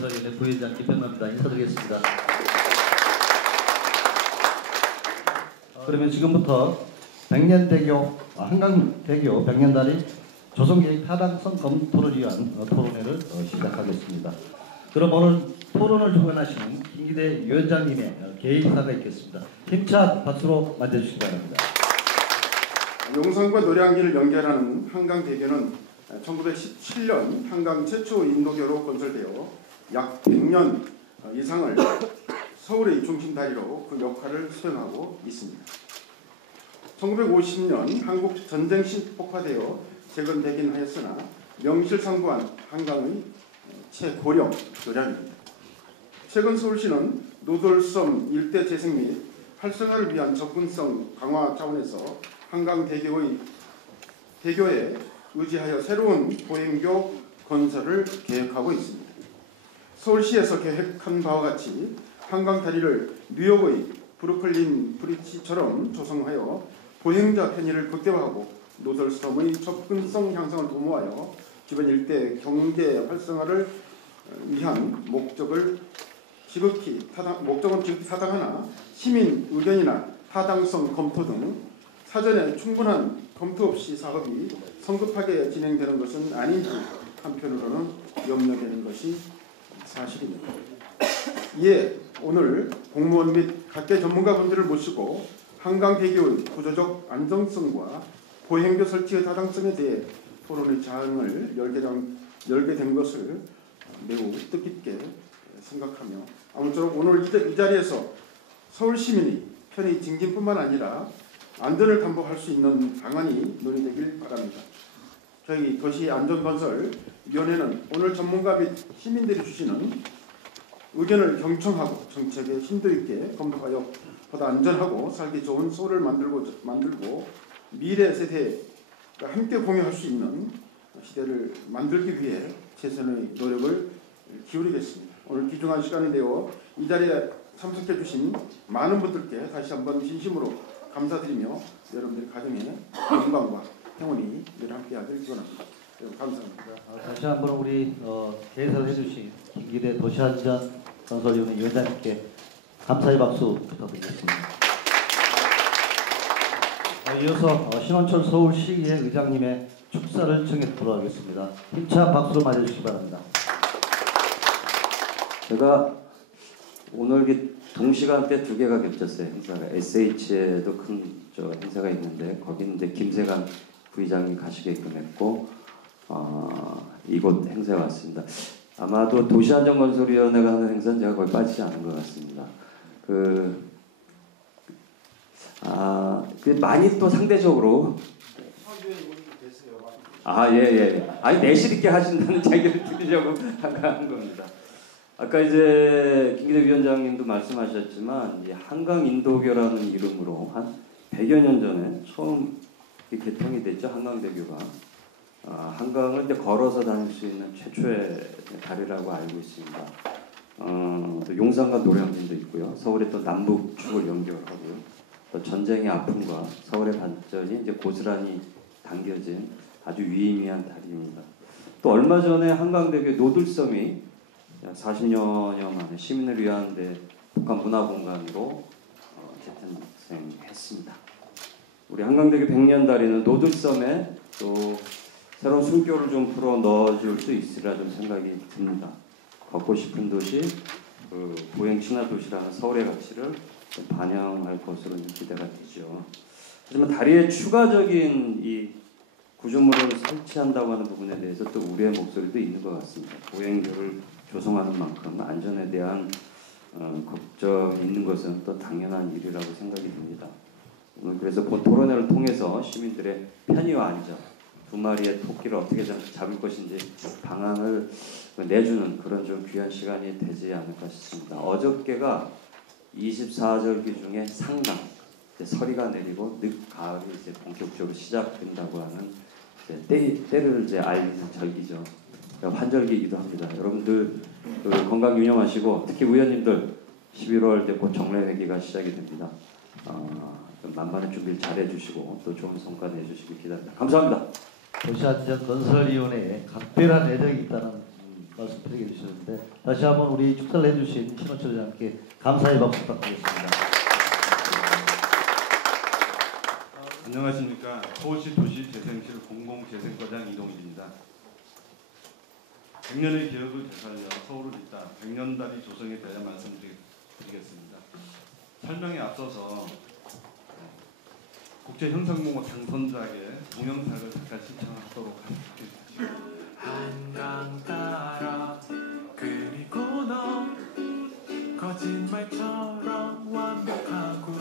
건설연의 부회장 김병만입니다. 인사드리겠습니다. 그러면 지금부터 백년대교, 한강대교 백년다리 조성계획 타당성 검토를 위한 토론회를 시작하겠습니다. 그럼 오늘 토론을 주관하시는 김기대 위원장님의 개인사가 있겠습니다. 힘찬 박수로 맞아주시기 바랍니다. 용산과 노량진을 연결하는 한강대교는 1917년 한강 최초 인도교로 건설되어 약 100년 이상을 서울의 중심다리로 그 역할을 수행하고 있습니다. 1950년 한국 전쟁시 폭파되어 재건되긴 하였으나 명실상부한 한강의 최고령 교량입니다. 최근 서울시는 노들섬 일대 재생 및 활성화를 위한 접근성 강화 차원에서 한강대교에 의지하여 새로운 보행교 건설을 계획하고 있습니다. 서울시에서 계획한 바와 같이 한강다리를 뉴욕의 브루클린 브릿지처럼 조성하여 보행자 편의를 극대화하고 노들섬의 접근성 향상을 도모하여 주변 일대 경제 활성화를 위한 목적은 지극히 타당하나 시민 의견이나 타당성 검토 등 사전에 충분한 검토 없이 사업이 성급하게 진행되는 것은 아닌지 한편으로는 염려되는 것이 사실입니다. 이에 오늘 공무원 및 각계 전문가분들을 모시고 한강대교의 구조적 안정성과 보행교 설치의 타당성에 대해 토론의 장을 열게 된 것을 매우 뜻깊게 생각하며 아무쪼록 오늘 이 자리에서 서울 시민이 편의 증진뿐만 아니라 안전을 담보할 수 있는 방안이 논의되길 바랍니다. 저희 도시안전건설위원회는 오늘 전문가 및 시민들이 주시는 의견을 경청하고 정책에 심도 있게 검토하여 보다 안전하고 살기 좋은 서울을 만들고 미래 세대가 함께 공유할 수 있는 시대를 만들기 위해 최선의 노력을 기울이겠습니다. 오늘 귀중한 시간이 되어 이 자리에 참석해 주신 많은 분들께 다시 한번 진심으로 감사드리며 여러분들 가정에 건강과 행운이 늘 함께하길 기원합니다. 감사합니다. 다시 한번 우리 개설해 주신 김기대 도시안전건설위원회 위원장님께 감사의 박수 부탁드리겠습니다. 이어서 신원철 서울시의 의장님의 축사를 청해보도록 하겠습니다. 힘찬 박수로 맞아주시기 바랍니다. 제가 오늘 동시간대 두 개가 겹쳤어요. 행사가 SH에도 큰 행사가 있는데 거기는 이제 김세관 부의장이 가시게끔 했고 이곳 행사에 왔습니다. 아마도 도시안전건설위원회가 하는 행사는 제가 거의 빠지지 않은 것 같습니다. 많이 또 상대적으로 예. 아니 내실 있게 하신다는 얘기를 드리려고 한 겁니다. 아까 이제 김기대 위원장님도 말씀하셨지만 이 한강인도교라는 이름으로 한 100여 년 전에 처음 개통이 됐죠. 한강대교가. 한강을 이제 걸어서 다닐 수 있는 최초의 다리라고 알고 있습니다. 또 용산과 노량진도 있고요. 서울의 또 남북축을 연결하고요. 또 전쟁의 아픔과 서울의 발전이 이제 고스란히 당겨진 아주 유의미한 다리입니다. 또 얼마 전에 한강대교 노들섬이 40여년 만에 시민을 위한 복합 문화공간으로 재탄생했습니다. 우리 한강대교 백년다리는 노들섬에 또 새로운 숨결을 좀 풀어 넣어줄 수 있으리라 좀 생각이 듭니다. 걷고 싶은 도시, 보행 친화 도시라는 서울의 가치를 반영할 것으로 기대가 되죠. 하지만 다리에 추가적인 이 구조물을 설치한다고 하는 부분에 대해서 또 우려의 목소리도 있는 것 같습니다. 보행교를 조성하는 만큼 안전에 대한 걱정이 있는 것은 또 당연한 일이라고 생각이 듭니다. 오늘 그래서 본 토론회를 통해서 시민들의 편의와 안전, 두 마리의 토끼를 어떻게 잡을 것인지 방안을 내주는 그런 좀 귀한 시간이 되지 않을까 싶습니다. 어저께가 24절기 중에 상강, 이제 서리가 내리고 늦가을이 이제 본격적으로 시작된다고 하는 이제 때를 이제 알리는 절기죠. 환절기이기도 합니다. 여러분들 건강 유념하시고 특히 의원님들 11월 때 곧 정례회기가 시작이 됩니다. 만반의 준비를 잘 해주시고 또 좋은 성과 내주시길 기다립니다. 감사합니다. 도시안전 건설위원회에 각별한 애정이 있다는 말씀 드리게 주셨는데 다시 한번 우리 축사를 해주신 신원철 의장님께 감사의 박수 부탁드리겠습니다. 안녕하십니까. 서울시 도시재생실 공공재생과장 이동일입니다. 100년의 기억을 되살려 서울을 잇다 100년다리 조성에 대해 말씀드리겠습니다. 설명에 앞서서 국제형성공업 당선자에게 동영상을 잠깐 신청하도록 하겠습니다. 한강 따라 그리고 너 거짓말처럼 완벽하고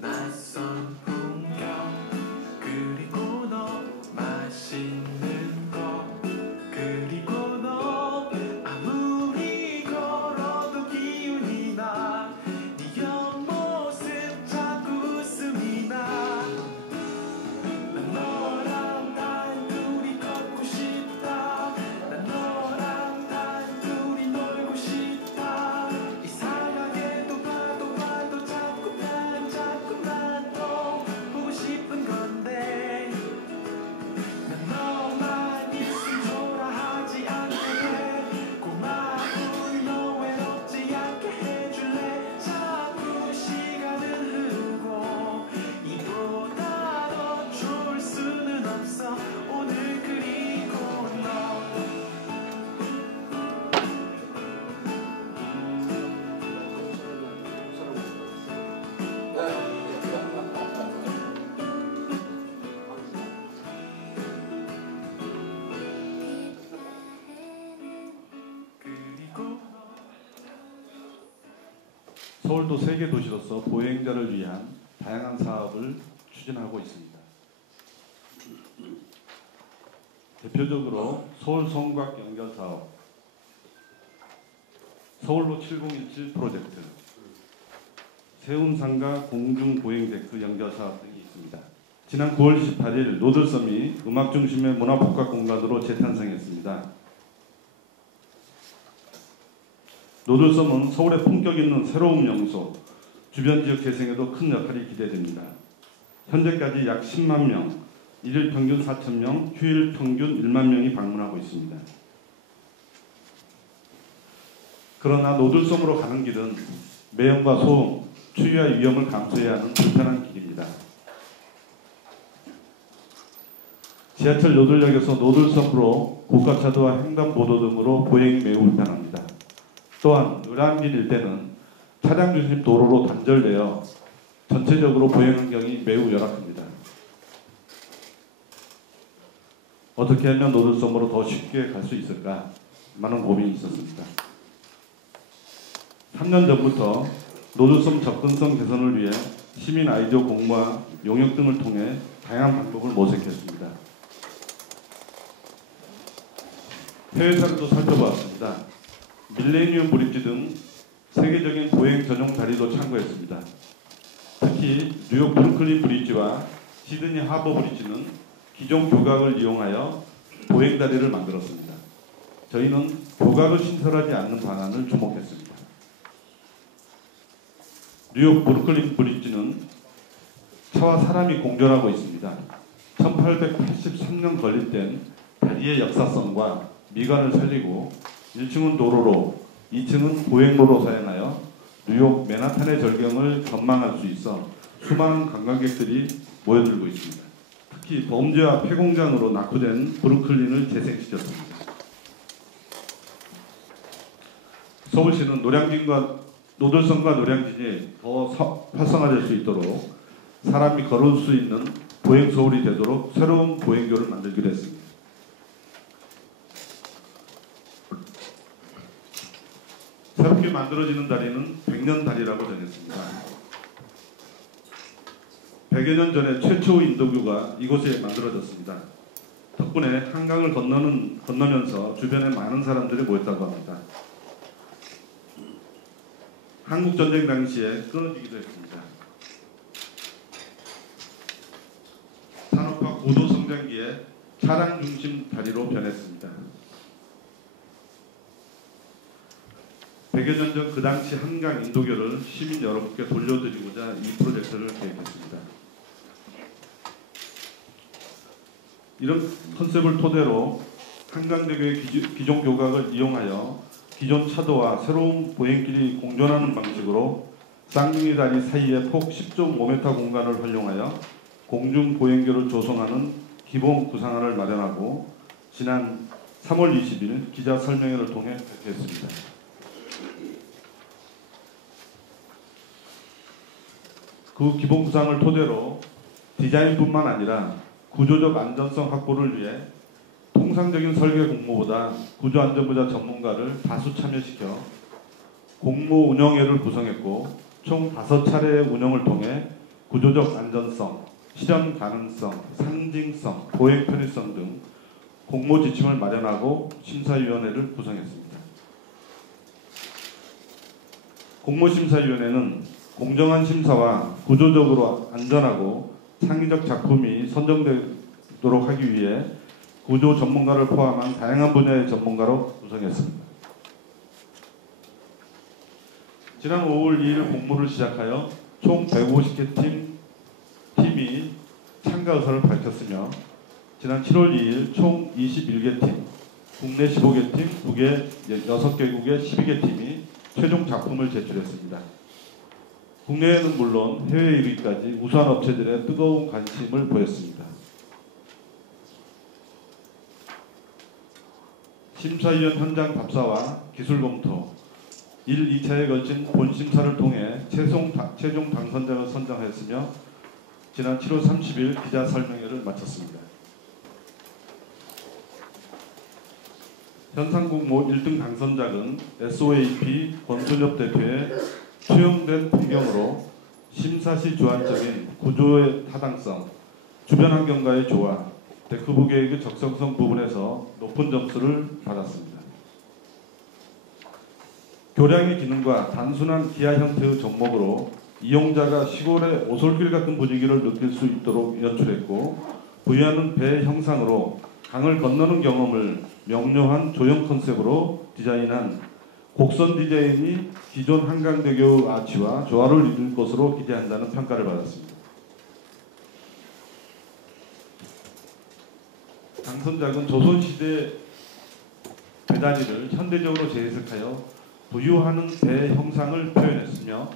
낯선 풍경 그리고 너 맛있는 거 그리고 너 아무리 걸어도 기운이 나 네 옆모습 자꾸 웃음이 나 난 너랑 단둘이 걷고 싶다 난 너랑 단둘이 놀고 싶다 이상하게도 봐도 자꾸만 또 보고 싶은 건데 난 너만 있으면 초라하지 않게 고마운 너 외롭지 않게 해줄래 자꾸 시간은 흐르고 이보다 더 좋을 수는 없어 오늘 그리고 너 그리고 서울도 세계 도시로서 보행자를 위한 다양한 사업을 추진하고 있습니다. 대표적으로 서울 성곽 연결 사업, 서울로 7017 프로젝트, 세운상가 공중보행데크 연결 사업 등이 있습니다. 지난 9월 18일 노들섬이 음악 중심의 문화복합 공간으로 재탄생했습니다. 노들섬은 서울의 품격 있는 새로운 명소, 주변 지역 재생에도 큰 역할이 기대됩니다. 현재까지 약 10만 명, 일일 평균 4,000명, 휴일 평균 1만 명이 방문하고 있습니다. 그러나 노들섬으로 가는 길은 매연과 소음, 추위와 위험을 감수해야 하는 불편한 길입니다. 지하철 노들역에서 노들섬으로 고가차도와 횡단보도 등으로 보행이 매우 불편합니다. 또한 노량진 일대는 차량 중심 도로로 단절되어 전체적으로 보행 환경이 매우 열악합니다. 어떻게 하면 노들섬으로 더 쉽게 갈 수 있을까? 많은 고민이 있었습니다. 3년 전부터 노들섬 접근성 개선을 위해 시민 아이디어 공모와 용역 등을 통해 다양한 방법을 모색했습니다. 해외 사례도 살펴보았습니다. 밀레니엄 브릿지 등 세계적인 보행 전용 다리도 참고했습니다. 특히 뉴욕 브루클린 브릿지와 시드니 하버 브릿지는 기존 교각을 이용하여 보행 다리를 만들었습니다. 저희는 교각을 신설하지 않는 방안을 주목했습니다. 뉴욕 브루클린 브릿지는 차와 사람이 공존하고 있습니다. 1883년 건립된 다리의 역사성과 미관을 살리고 1층은 도로로 2층은 보행로로 사용하여 뉴욕 맨하탄의 절경을 전망할 수 있어 수많은 관광객들이 모여들고 있습니다. 특히 범죄와 폐공장으로 낙후된 브루클린을 재생시켰습니다. 서울시는 노들섬과 노량진이 더 활성화될 수 있도록 사람이 걸을 수 있는 보행서울이 되도록 새로운 보행교를 만들기로 했습니다. 새롭게 만들어지는 다리는 100년 다리라고 정했습니다. 100여 년 전에 최초의 인도교가 이곳에 만들어졌습니다. 덕분에 한강을 건너면서 주변에 많은 사람들이 모였다고 합니다. 한국 전쟁 당시에 끊어지기도 했습니다. 산업화 고도 성장기에 차량 중심 다리로 변했습니다. 100여 년 전 그 당시 한강 인도교를 시민 여러분께 돌려드리고자 이 프로젝트를 계획했습니다. 이런 컨셉을 토대로 한강대교의 기존 교각을 이용하여 기존 차도와 새로운 보행길이 공존하는 방식으로 쌍둥이 다리 사이에 폭 10.5m 공간을 활용하여 공중 보행교를 조성하는 기본 구상안을 마련하고 지난 3월 20일 기자 설명회를 통해 발표했습니다. 그 기본 구상을 토대로 디자인뿐만 아니라 구조적 안전성 확보를 위해 통상적인 설계 공모보다 구조안전부자 전문가를 다수 참여시켜 공모 운영회를 구성했고 총 5차례의 운영을 통해 구조적 안전성, 실현 가능성, 상징성, 보행 편의성 등 공모 지침을 마련하고 심사위원회를 구성했습니다. 공모심사위원회는 공정한 심사와 구조적으로 안전하고 창의적 작품이 선정되도록 하기 위해 구조 전문가를 포함한 다양한 분야의 전문가로 구성했습니다. 지난 5월 2일 공모를 시작하여 총 150개 팀이 참가 의사를 밝혔으며 지난 7월 2일 총 21개 팀, 국내 15개 팀, 국외 6개국의 12개 팀이 최종 작품을 제출했습니다. 국내에는 물론 해외에 이르기까지 우수한 업체들의 뜨거운 관심을 보였습니다. 심사위원 현장 답사와 기술 검토, 1, 2차에 걸친 본심사를 통해 최종 당선자를 선정하였으며 지난 7월 30일 기자 설명회를 마쳤습니다. 현상공모 1등 당선작은 SOAP 권순엽 대표의 수용된 풍경으로 심사시 주안적인 구조의 타당성, 주변 환경과의 조화, 데크부 계획의 적성성 부분에서 높은 점수를 받았습니다. 교량의 기능과 단순한 기하 형태의 접목으로 이용자가 시골의 오솔길 같은 분위기를 느낄 수 있도록 연출했고 부여하는 배 형상으로 강을 건너는 경험을 명료한 조형 컨셉으로 디자인한 곡선 디자인이 기존 한강대교 아치와 조화를 이룰 것으로 기대한다는 평가를 받았습니다. 당선작은 조선시대 배다리를 현대적으로 재해석하여 부유하는 배 형상을 표현했으며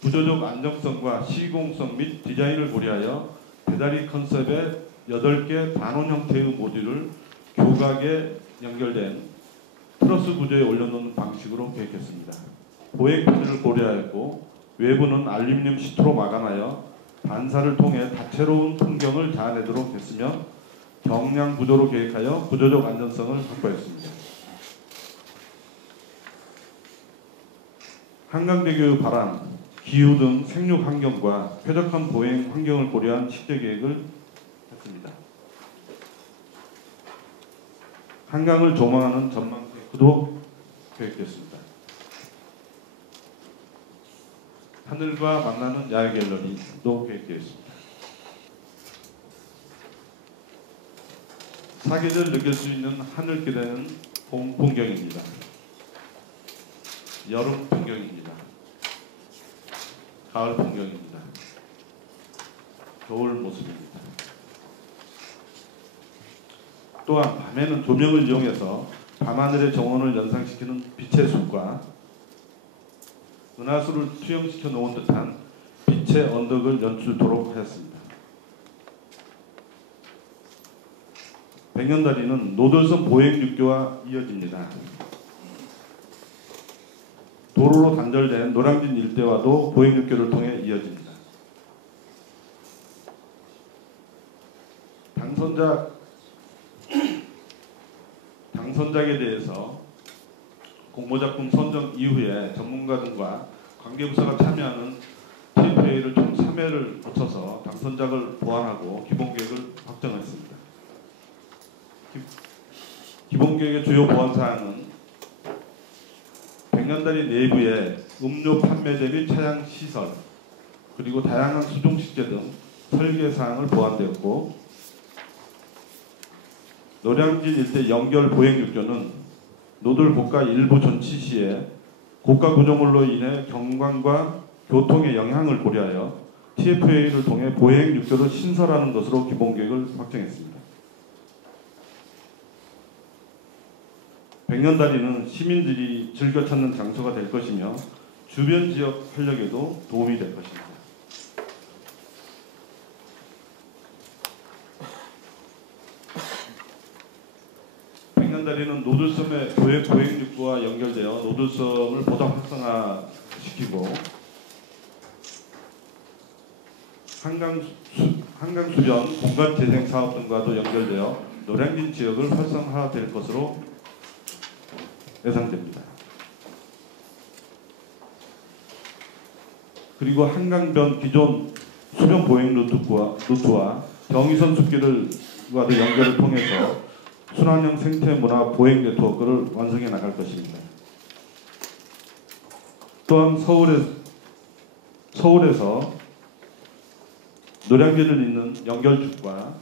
구조적 안정성과 시공성 및 디자인을 고려하여 배다리 컨셉의 8개 반원 형태의 모듈을 교각에 연결된 트러스 구조에 올려놓는 방식으로 계획했습니다. 보행 편의를 고려하였고 외부는 알루미늄 시트로 마감하여 반사를 통해 다채로운 풍경을 자아내도록 했으며 경량 구조로 계획하여 구조적 안전성을 확보했습니다. 한강대교의 바람, 기후 등 생육 환경과 쾌적한 보행 환경을 고려한 식재 계획을 했습니다. 한강을 조망하는 전망 데크도 계획됐습니다. 하늘과 만나는 야외 갤러리도 계획되었습니다. 사계절 느낄 수 있는 하늘길에는 봄 풍경입니다. 여름 풍경입니다. 가을 풍경입니다. 겨울 모습입니다. 또한 밤에는 조명을 이용해서 밤하늘의 정원을 연상시키는 빛의 숲과 은하수를 투영시켜 놓은 듯한 빛의 언덕을 연출토록 하였습니다. 백년다리는 노들섬 보행육교와 이어집니다. 도로로 단절된 노량진 일대와도 보행육교를 통해 이어집니다. 당선작에 대해서 공모작품 선정 이후에 전문가 등과 관계부서가 참여하는 TFA를 총 3회를 거쳐서 선작을 보완하고 기본계획을 확정했습니다. 기본계획의 주요 보완 사항은 백년다리 내부에 음료 판매재 및 차량 시설, 그리고 다양한 수중식재 등 설계 사항을 보완되었고, 노량진 일대 연결 보행육교는 노들 고가 일부 전치 시에 고가 구조물로 인해 경관과 교통에 영향을 고려하여 TFA를 통해 보행육교를 신설하는 것으로 기본계획을 확정했습니다. 백년다리는 시민들이 즐겨 찾는 장소가 될 것이며 주변 지역 활력에도 도움이 될 것입니다. 백년다리는 노들섬의 보행육교와 연결되어 노들섬을 보다 활성화시키고 한강 수변 공간 재생 사업 등과도 연결되어 노량진 지역을 활성화될 것으로 예상됩니다. 그리고 한강변 기존 수변 보행 루트와 경의선 숲길과도 연결을 통해서 순환형 생태문화 보행 네트워크를 완성해 나갈 것입니다. 또한 서울에서 노량진을 잇는 연결축과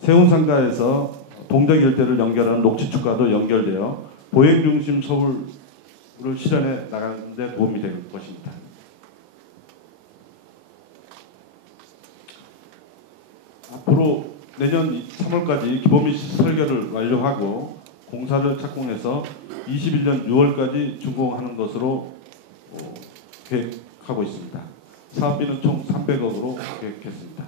세운상가에서 동작 일대를 연결하는 녹지축과도 연결되어 보행중심 서울을 실현해 나가는 데 도움이 될 것입니다. 앞으로 내년 3월까지 기본및 설계를 완료하고 공사를 착공해서 21년 6월까지 준공하는 것으로 계획하고 있습니다. 사업비는 총 300억으로 계획했습니다.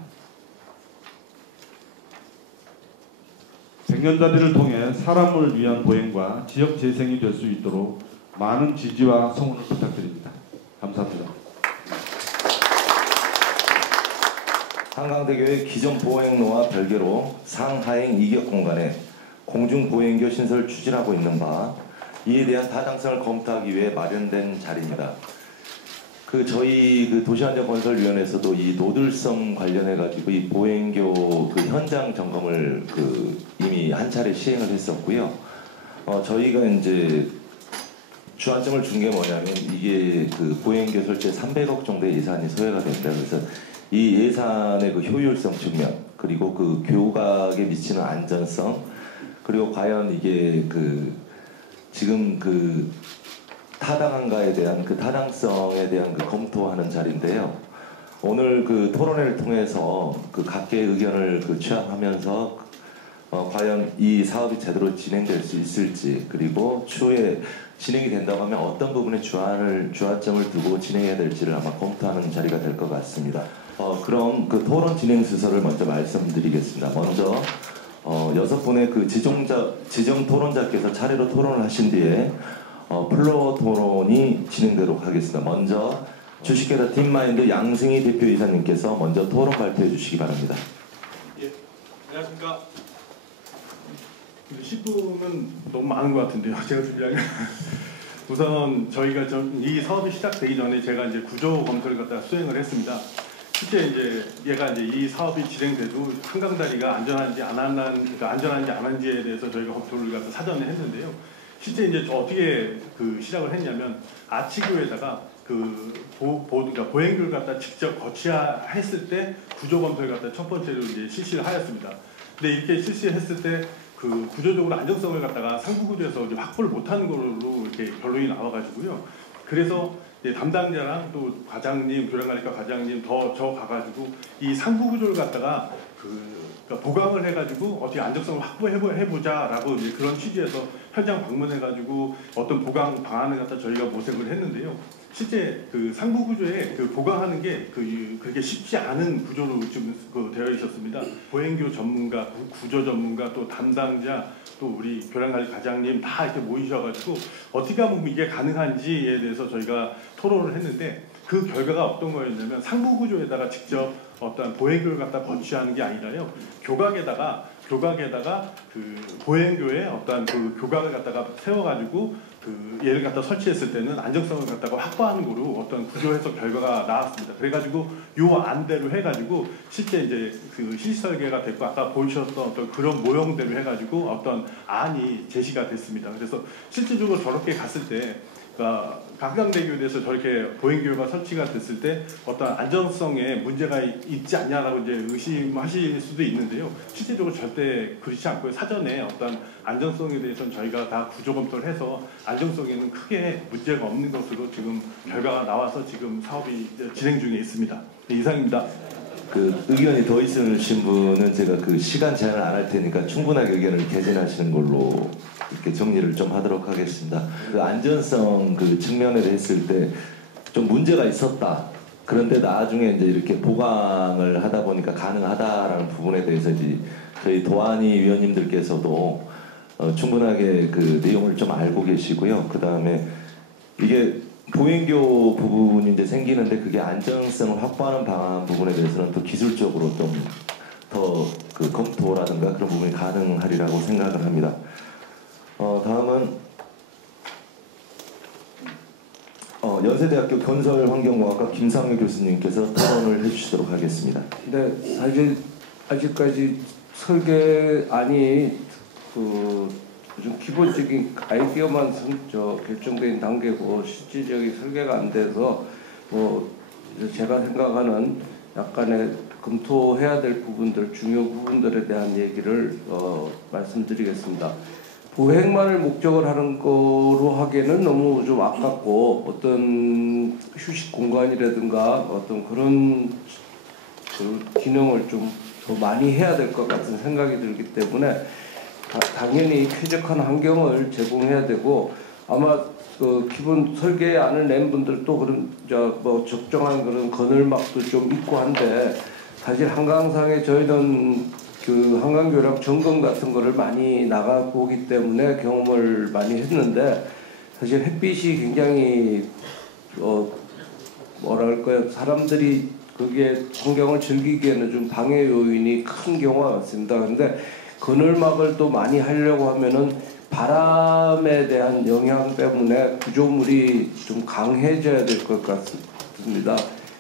백년다리를 통해 사람을 위한 보행과 지역 재생이 될 수 있도록 많은 지지와 성원을 부탁드립니다. 감사합니다. 한강대교의 기존 보행로와 별개로 상하행 2격 공간에 공중보행교 신설 추진하고 있는 바, 이에 대한 타당성을 검토하기 위해 마련된 자리입니다. 저희 도시안전건설위원회에서도 이 노들섬 관련해 가지고 이 보행교 현장 점검을 이미 한 차례 시행을 했었고요. 저희가 이제 주안점을 준 게 뭐냐면, 이게 보행교 설치에 300억 정도의 예산이 소요가 된다. 그래서 이 예산의 효율성 측면, 그리고 교각에 미치는 안전성, 그리고 과연 이게 지금 타당한가에 대한 타당성에 대한 검토하는 자리인데요. 오늘 토론회를 통해서 각계의 의견을 취합하면서 과연 이 사업이 제대로 진행될 수 있을지, 그리고 추후에 진행이 된다고 하면 어떤 부분에 주안점을 두고 진행해야 될지를 아마 검토하는 자리가 될 것 같습니다. 그럼 토론 진행 순서를 먼저 말씀드리겠습니다. 먼저 6분의 지정 토론자께서 차례로 토론을 하신 뒤에 플로어 토론이 진행되도록 하겠습니다. 먼저 주식회사 팀마인드 양승희 대표이사님께서 먼저 토론 발표해 주시기 바랍니다. 예, 안녕하십니까. 10분은 너무 많은 것 같은데요. 제가 준비한 게 우선 저희가 이 사업이 시작되기 전에 제가 이제 구조 검토를 갖다가 수행을 했습니다. 실제 얘가 이 사업이 진행돼도 한강다리가 안전한지 안 한지에 대해서 저희가 검토를 갖다 사전에 했는데요. 실제 어떻게 시작을 했냐면, 아치교에다가 보행교를 갖다 직접 거치했을 때 구조 검토를 갖다 첫 번째로 실시를 하였습니다. 근데 이렇게 실시했을 때 구조적으로 안정성을 갖다가 상부구조에서 확보를 못하는 걸로 이렇게 결론이 나와가지고요. 그래서 담당자랑 또 과장님, 교량관리과 과장님 저 가가지고 이 상부구조를 갖다가 보강을 해가지고 어떻게 안정성을 확보해보자라고 그런 취지에서 현장 방문해가지고 어떤 보강 방안을 갖다 저희가 모색을 했는데요. 실제 상부구조에 보강하는 게 그렇게 쉽지 않은 구조로 지금 되어 있었습니다. 보행교 전문가, 구조 전문가, 또 담당자, 또 우리 교량관리 과장님 다 이렇게 모이셔가지고 어떻게 하면 이게 가능한지에 대해서 저희가 토론을 했는데, 그 결과가 어떤 거였냐면, 상부구조에다가 직접 어떤 보행교를 갖다 거치하는 게 아니라요. 교각에다가 그 보행교에 어떤 그 교각을 갖다가 세워가지고 그 얘를 갖다 설치했을 때는 안정성을 갖다가 확보하는 거로 어떤 구조 해석 결과가 나왔습니다. 그래가지고 요 안대로 해가지고 실제 이제 그 실시 설계가 됐고 아까 보여주셨던 어떤 그런 모형대로 해가지고 어떤 안이 제시가 됐습니다. 그래서 실질적으로 저렇게 갔을 때 한강대교에 대해서 저렇게 보행교가 설치가 됐을 때 어떤 안정성에 문제가 있지 않냐라고 이제 의심하실 수도 있는데요. 실제적으로 절대 그렇지 않고요. 사전에 어떤 안정성에 대해서는 저희가 다 구조 검토를 해서 안정성에는 크게 문제가 없는 것으로 지금 결과가 나와서 지금 사업이 진행 중에 있습니다. 네, 이상입니다. 그 의견이 더 있으신 분은 제가 그 시간 제한을 안 할 테니까 충분하게 의견을 개진하시는 걸로 이렇게 정리를 좀 하도록 하겠습니다. 그 안전성 그 측면에 했을 때 좀 문제가 있었다. 그런데 나중에 이제 이렇게 보강을 하다 보니까 가능하다라는 부분에 대해서 이제 저희 도안이 위원님들께서도 충분하게 그 내용을 좀 알고 계시고요. 그 다음에 이게 보행교 부분이 이제 생기는데 그게 안정성을 확보하는 방안 부분에 대해서는 또 기술적으로 좀 더 그 검토라든가 그런 부분이 가능하리라고 생각을 합니다. 다음은 연세대학교 건설환경공학과 김상규 교수님께서 토론을 해주시도록 하겠습니다. 네, 사실 아직까지 설계안이 좀 기본적인 아이디어만 결정된 단계고 실질적인 설계가 안 돼서 제가 생각하는 약간의 검토해야 될 부분들, 중요 부분들에 대한 얘기를 말씀드리겠습니다. 보행만을 목적으로 하는 거로 하기에는 너무 좀 아깝고 어떤 휴식 공간이라든가 어떤 그런 그 기능을 좀 더 많이 해야 될 것 같은 생각이 들기 때문에 당연히 쾌적한 환경을 제공해야 되고 아마 그 기본 설계안을 낸 분들도 그런 적정한 그런 그늘막도 좀 있고 한데 사실 한강상에 저희는 그 한강교량 점검 같은 거를 많이 나가보기 때문에 경험을 많이 했는데 사실 햇빛이 굉장히 뭐랄까요 사람들이 거기에 환경을 즐기기에는 좀 방해 요인이 큰 경우가 많습니다. 그런데 그늘막을 또 많이 하려고 하면은 바람에 대한 영향 때문에 구조물이 좀 강해져야 될 것 같습니다.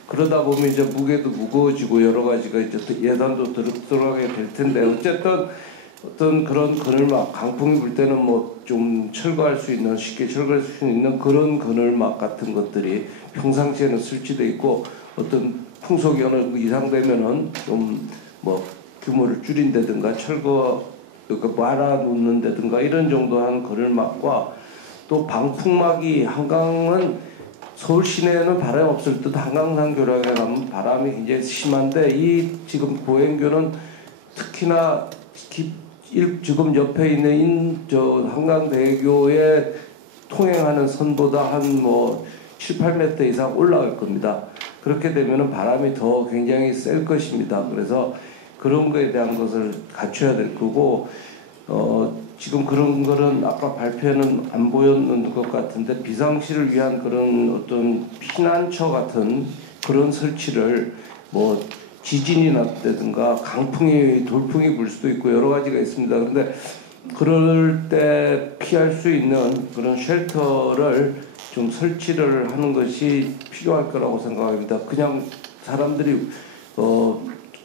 그러다 보면 이제 무게도 무거워지고 여러 가지가 이제 예산도 들어가게 될 텐데 어쨌든 어떤 그런 그늘막 강풍이 불 때는 뭐 좀 철거할 수 있는 쉽게 철거할 수 있는 그런 그늘막 같은 것들이 평상시에는 설치돼 있고 어떤 풍속이 어느 이상 되면은 좀 뭐 규모를 줄인다든가 그러니까 말아놓는다든가 이런 정도 한 그늘막과 또 방풍막이 한강은 서울 시내에는 바람이 없을 듯 한강산 교량에 가면 바람이 굉장히 심한데 이 지금 보행교는 특히나 지금 옆에 있는 저 한강대교에 통행하는 선보다 한 뭐 7, 8m 이상 올라갈 겁니다. 그렇게 되면은 바람이 더 굉장히 셀 것입니다. 그래서 그런 거에 대한 것을 갖춰야 될 거고 지금 그런 거는 아까 발표는 안 보였는 것 같은데 비상시를 위한 그런 어떤 피난처 같은 그런 설치를 뭐 지진이 났다든가 강풍이 돌풍이 불 수도 있고 여러 가지가 있습니다. 그런데 그럴 때 피할 수 있는 그런 쉘터를 좀 설치를 하는 것이 필요할 거라고 생각합니다. 그냥 사람들이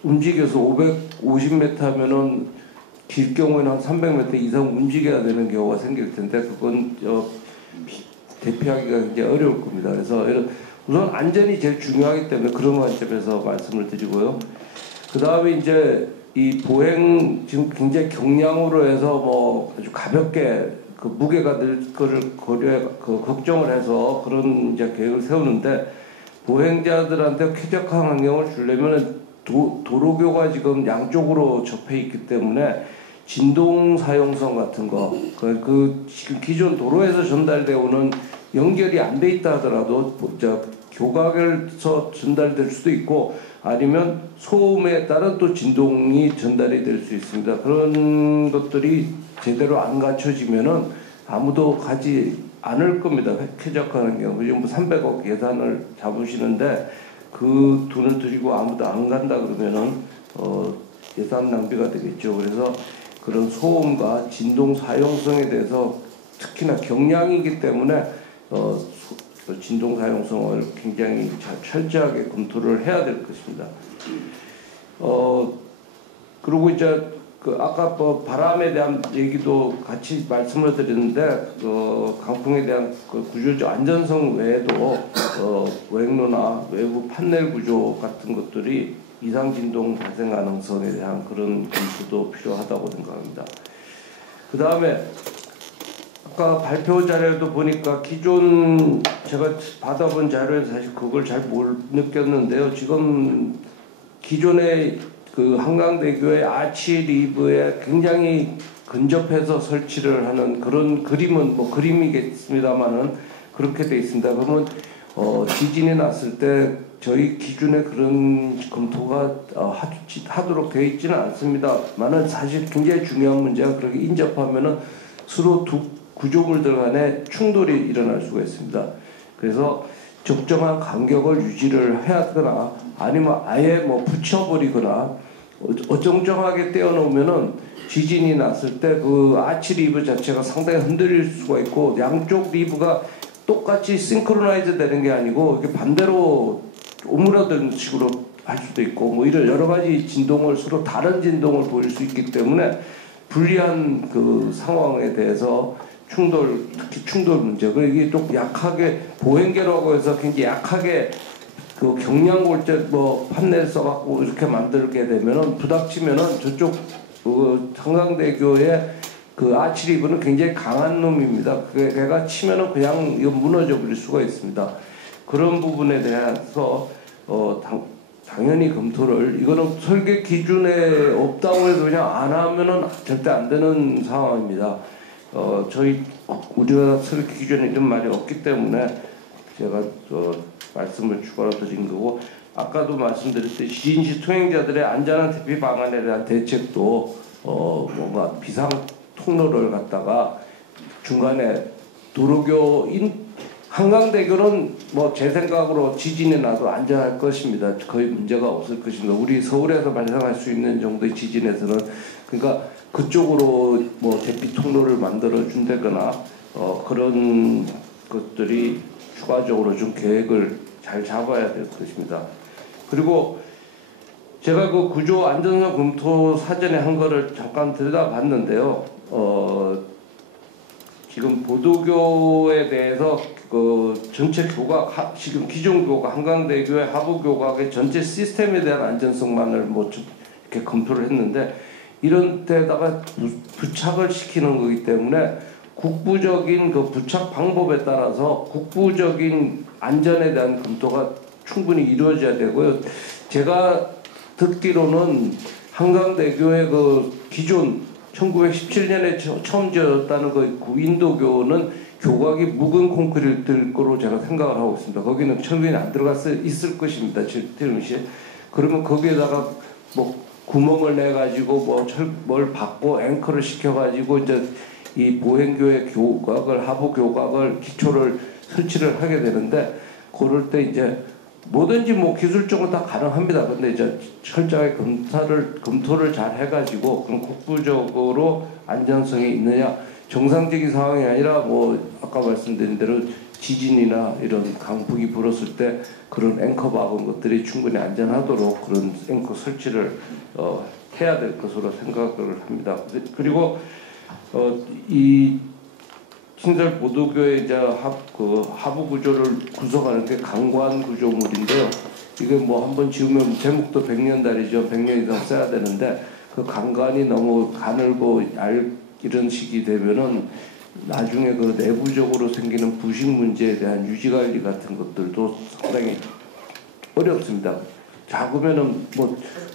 움직여서 550m 하면은 길 경우에는 한 300m 이상 움직여야 되는 경우가 생길 텐데 그건 대피하기가 굉장히 어려울 겁니다. 그래서 우선 안전이 제일 중요하기 때문에 그런 관점에서 말씀을 드리고요. 그 다음에 이제 이 보행 지금 굉장히 경량으로 해서 뭐 아주 가볍게 그 무게가 늘 거를 걱정을 해서 그런 이제 계획을 세우는데 보행자들한테 쾌적한 환경을 주려면 도로교가 지금 양쪽으로 접해 있기 때문에 진동 사용성 같은 거, 그 지금 기존 도로에서 전달되어 오는 연결이 안 돼 있다 하더라도 교각에서 전달될 수도 있고 아니면 소음에 따른 또 진동이 전달이 될 수 있습니다. 그런 것들이 제대로 안 갖춰지면은 아무도 가지 않을 겁니다. 쾌적한 환경. 지금 300억 예산을 잡으시는데 그 돈을 들이고 아무도 안 간다 그러면은 예산 낭비가 되겠죠. 그래서 그런 소음과 진동 사용성에 대해서 특히나 경량이기 때문에 진동 사용성을 굉장히 철저하게 검토를 해야 될 것입니다. 그리고 이제 아까 뭐 바람에 대한 얘기도 같이 말씀을 드렸는데 강풍에 대한 구조적 안전성 외에도 외행로나 외부 판넬 구조 같은 것들이 이상 진동 발생 가능성에 대한 그런 검토도 필요하다고 생각합니다. 그 다음에 아까 발표 자료도 보니까 기존 제가 받아본 자료에서 사실 그걸 잘 못 느꼈는데요. 지금 기존의 그 한강대교의 아치 리브에 굉장히 근접해서 설치를 하는 그런 그림은 뭐 그림이겠습니다만은 그렇게 돼 있습니다. 그러면 지진이 났을 때 저희 기준에 그런 검토가 하도록 되어 있지는 않습니다만은 사실 굉장히 중요한 문제가 그렇게 인접하면은 서로 두 구조물들 간에 충돌이 일어날 수가 있습니다. 그래서 적정한 간격을 유지를 해야 하거나 아니면 아예 뭐 붙여버리거나 어정쩡하게 떼어놓으면은 지진이 났을 때 그 아치 리브 자체가 상당히 흔들릴 수가 있고 양쪽 리브가 똑같이 싱크로나이즈 되는 게 아니고 이렇게 반대로 오므라드는 식으로 할 수도 있고 뭐 이런 여러 가지 진동을 서로 다른 진동을 보일 수 있기 때문에 불리한 그 상황에 대해서 특히 충돌 문제. 그리고 이게 또 약하게 보행계라고 해서 굉장히 약하게 그 경량골재 뭐 판넬 써갖고 이렇게 만들게 되면은 부닥치면은 저쪽 한강대교의 그 아치리브는 굉장히 강한 놈입니다. 걔가 치면은 그냥 이거 무너져 버릴 수가 있습니다. 그런 부분에 대해서 당연히 검토를 이거는 설계 기준에 없다고 해서 그냥 안 하면은 절대 안 되는 상황입니다. 우리나라 설계 기준에 이런 말이 없기 때문에 제가 말씀을 추가로 드린 거고 아까도 말씀드렸듯이 지진시 통행자들의 안전한 대피 방안에 대한 대책도 뭔가 비상 통로를 갖다가 중간에 한강대교는 뭐 제 생각으로 지진이 나도 안전할 것입니다. 거의 문제가 없을 것입니다. 우리 서울에서 발생할 수 있는 정도의 지진에서는 그러니까 그쪽으로 뭐 대피 통로를 만들어 준다거나 그런 것들이 추가적으로 좀 계획을 잘 잡아야 될 것입니다. 그리고 제가 그 구조 안전성 검토 사전에 한 거를 잠깐 들여다봤는데요. 지금 보도교에 대해서 그 전체 교각 지금 기존 교각 한강대교의 하부 교각의 전체 시스템에 대한 안전성만을 뭐 이렇게 검토를 했는데 이런 데다가 부착을 시키는 거기 때문에 국부적인 그 부착 방법에 따라서 국부적인 안전에 대한 검토가 충분히 이루어져야 되고요. 제가 듣기로는 한강대교의 그 기존 1917년에 처음 지었다는 그 인도교는 교각이 묵은 콘크리트일 거로 제가 생각을 하고 있습니다. 거기는 철근이 안 들어가 있을 것입니다. 틀림없이. 그러면 거기에다가 뭐 구멍을 내 가지고 뭘 받고 앵커를 시켜 가지고 이제 이 보행교의 교각을 하부 교각을 기초를 설치를 하게 되는데 그럴 때 이제 뭐든지 뭐 기술적으로 다 가능합니다. 근데 이제 철저하게 검토를 잘 해가지고 그럼 국부적으로 안전성이 있느냐 정상적인 상황이 아니라 뭐 아까 말씀드린 대로 지진이나 이런 강풍이 불었을 때 그런 앵커 박은 것들이 충분히 안전하도록 그런 앵커 설치를 해야 될 것으로 생각을 합니다. 그리고 이 신설 보도교의 이제 하부 구조를 구성하는 게 강관 구조물인데요. 이게 뭐 한번 지으면 제목도 100년달이죠. 100년 이상 써야 되는데 그 강관이 너무 가늘고 이런 식이 되면은 나중에 그 내부적으로 생기는 부식 문제에 대한 유지 관리 같은 것들도 상당히 어렵습니다. 작으면은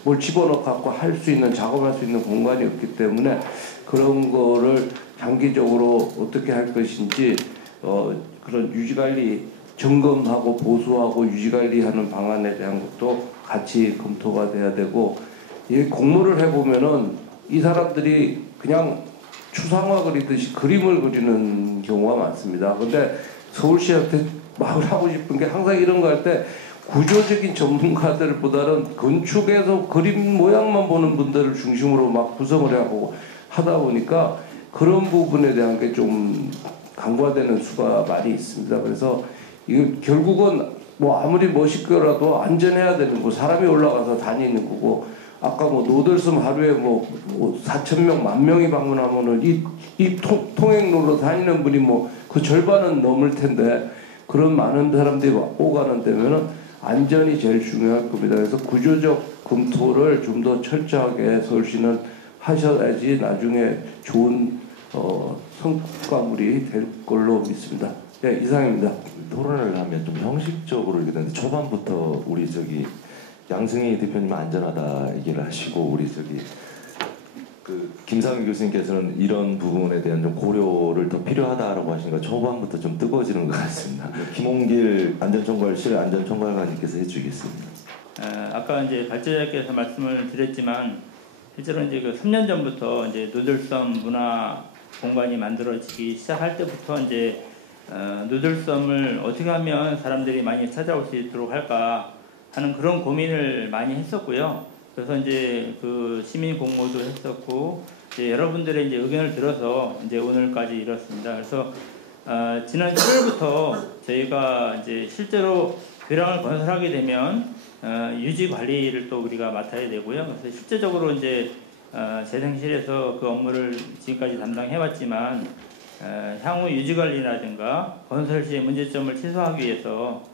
뭘 집어넣어 갖고 할 수 있는 작업할 수 있는 공간이 없기 때문에 그런 거를 장기적으로 어떻게 할 것인지 그런 유지관리 점검하고 보수하고 유지관리하는 방안에 대한 것도 같이 검토가 돼야 되고 이 공모를 해보면은 이 사람들이 그냥 추상화 그리듯이 그림을 그리는 경우가 많습니다. 근데 서울시한테 막 하고 싶은 게 항상 이런 거 할 때 구조적인 전문가들보다는 건축에서 그림 모양만 보는 분들을 중심으로 막 구성을 하고 하다 보니까 그런 부분에 대한 게 좀 간과되는 수가 많이 있습니다. 그래서 이거 결국은 뭐 아무리 멋있더라도 안전해야 되는 거, 사람이 올라가서 다니는 거고, 아까 뭐 노들섬 하루에 뭐 4,000명, 10,000명이 방문하면은 이 통행로로 다니는 분이 뭐 그 절반은 넘을 텐데, 그런 많은 사람들이 오가는 데면은 안전이 제일 중요할 겁니다. 그래서 구조적 검토를 좀 더 철저하게 서울시는 하셔야지 나중에 좋은 성과물이 될 걸로 믿습니다. 네, 이상입니다. 토론을 하면 좀 형식적으로 이렇게 되는데, 초반부터 우리 양승희 대표님 안전하다 얘기를 하시고, 우리 김상희 교수님께서는 이런 부분에 대한 좀 고려를 더 필요하다라고 하시니까 초반부터 좀 뜨거워지는 것 같습니다. 김홍길 안전총괄실 안전총괄관님께서 해주겠습니다. 아까 이제 발제자께서 말씀을 드렸지만, 실제로 이제 그 3년 전부터 이제 누들섬 문화 공간이 만들어지기 시작할 때부터 이제 누들섬을 어떻게 하면 사람들이 많이 찾아올 수 있도록 할까 하는 그런 고민을 많이 했었고요. 그래서 이제 그 시민 공모도 했었고, 이제 여러분들의 이제 의견을 들어서 이제 오늘까지 이렇습니다. 그래서 지난 7월부터 저희가 이제 실제로 교량을 건설하게 되면 유지 관리를 또 우리가 맡아야 되고요. 그래서 실제적으로 이제 재생실에서 그 업무를 지금까지 담당해왔지만, 향후 유지 관리라든가 건설 시의 문제점을 최소화하기 위해서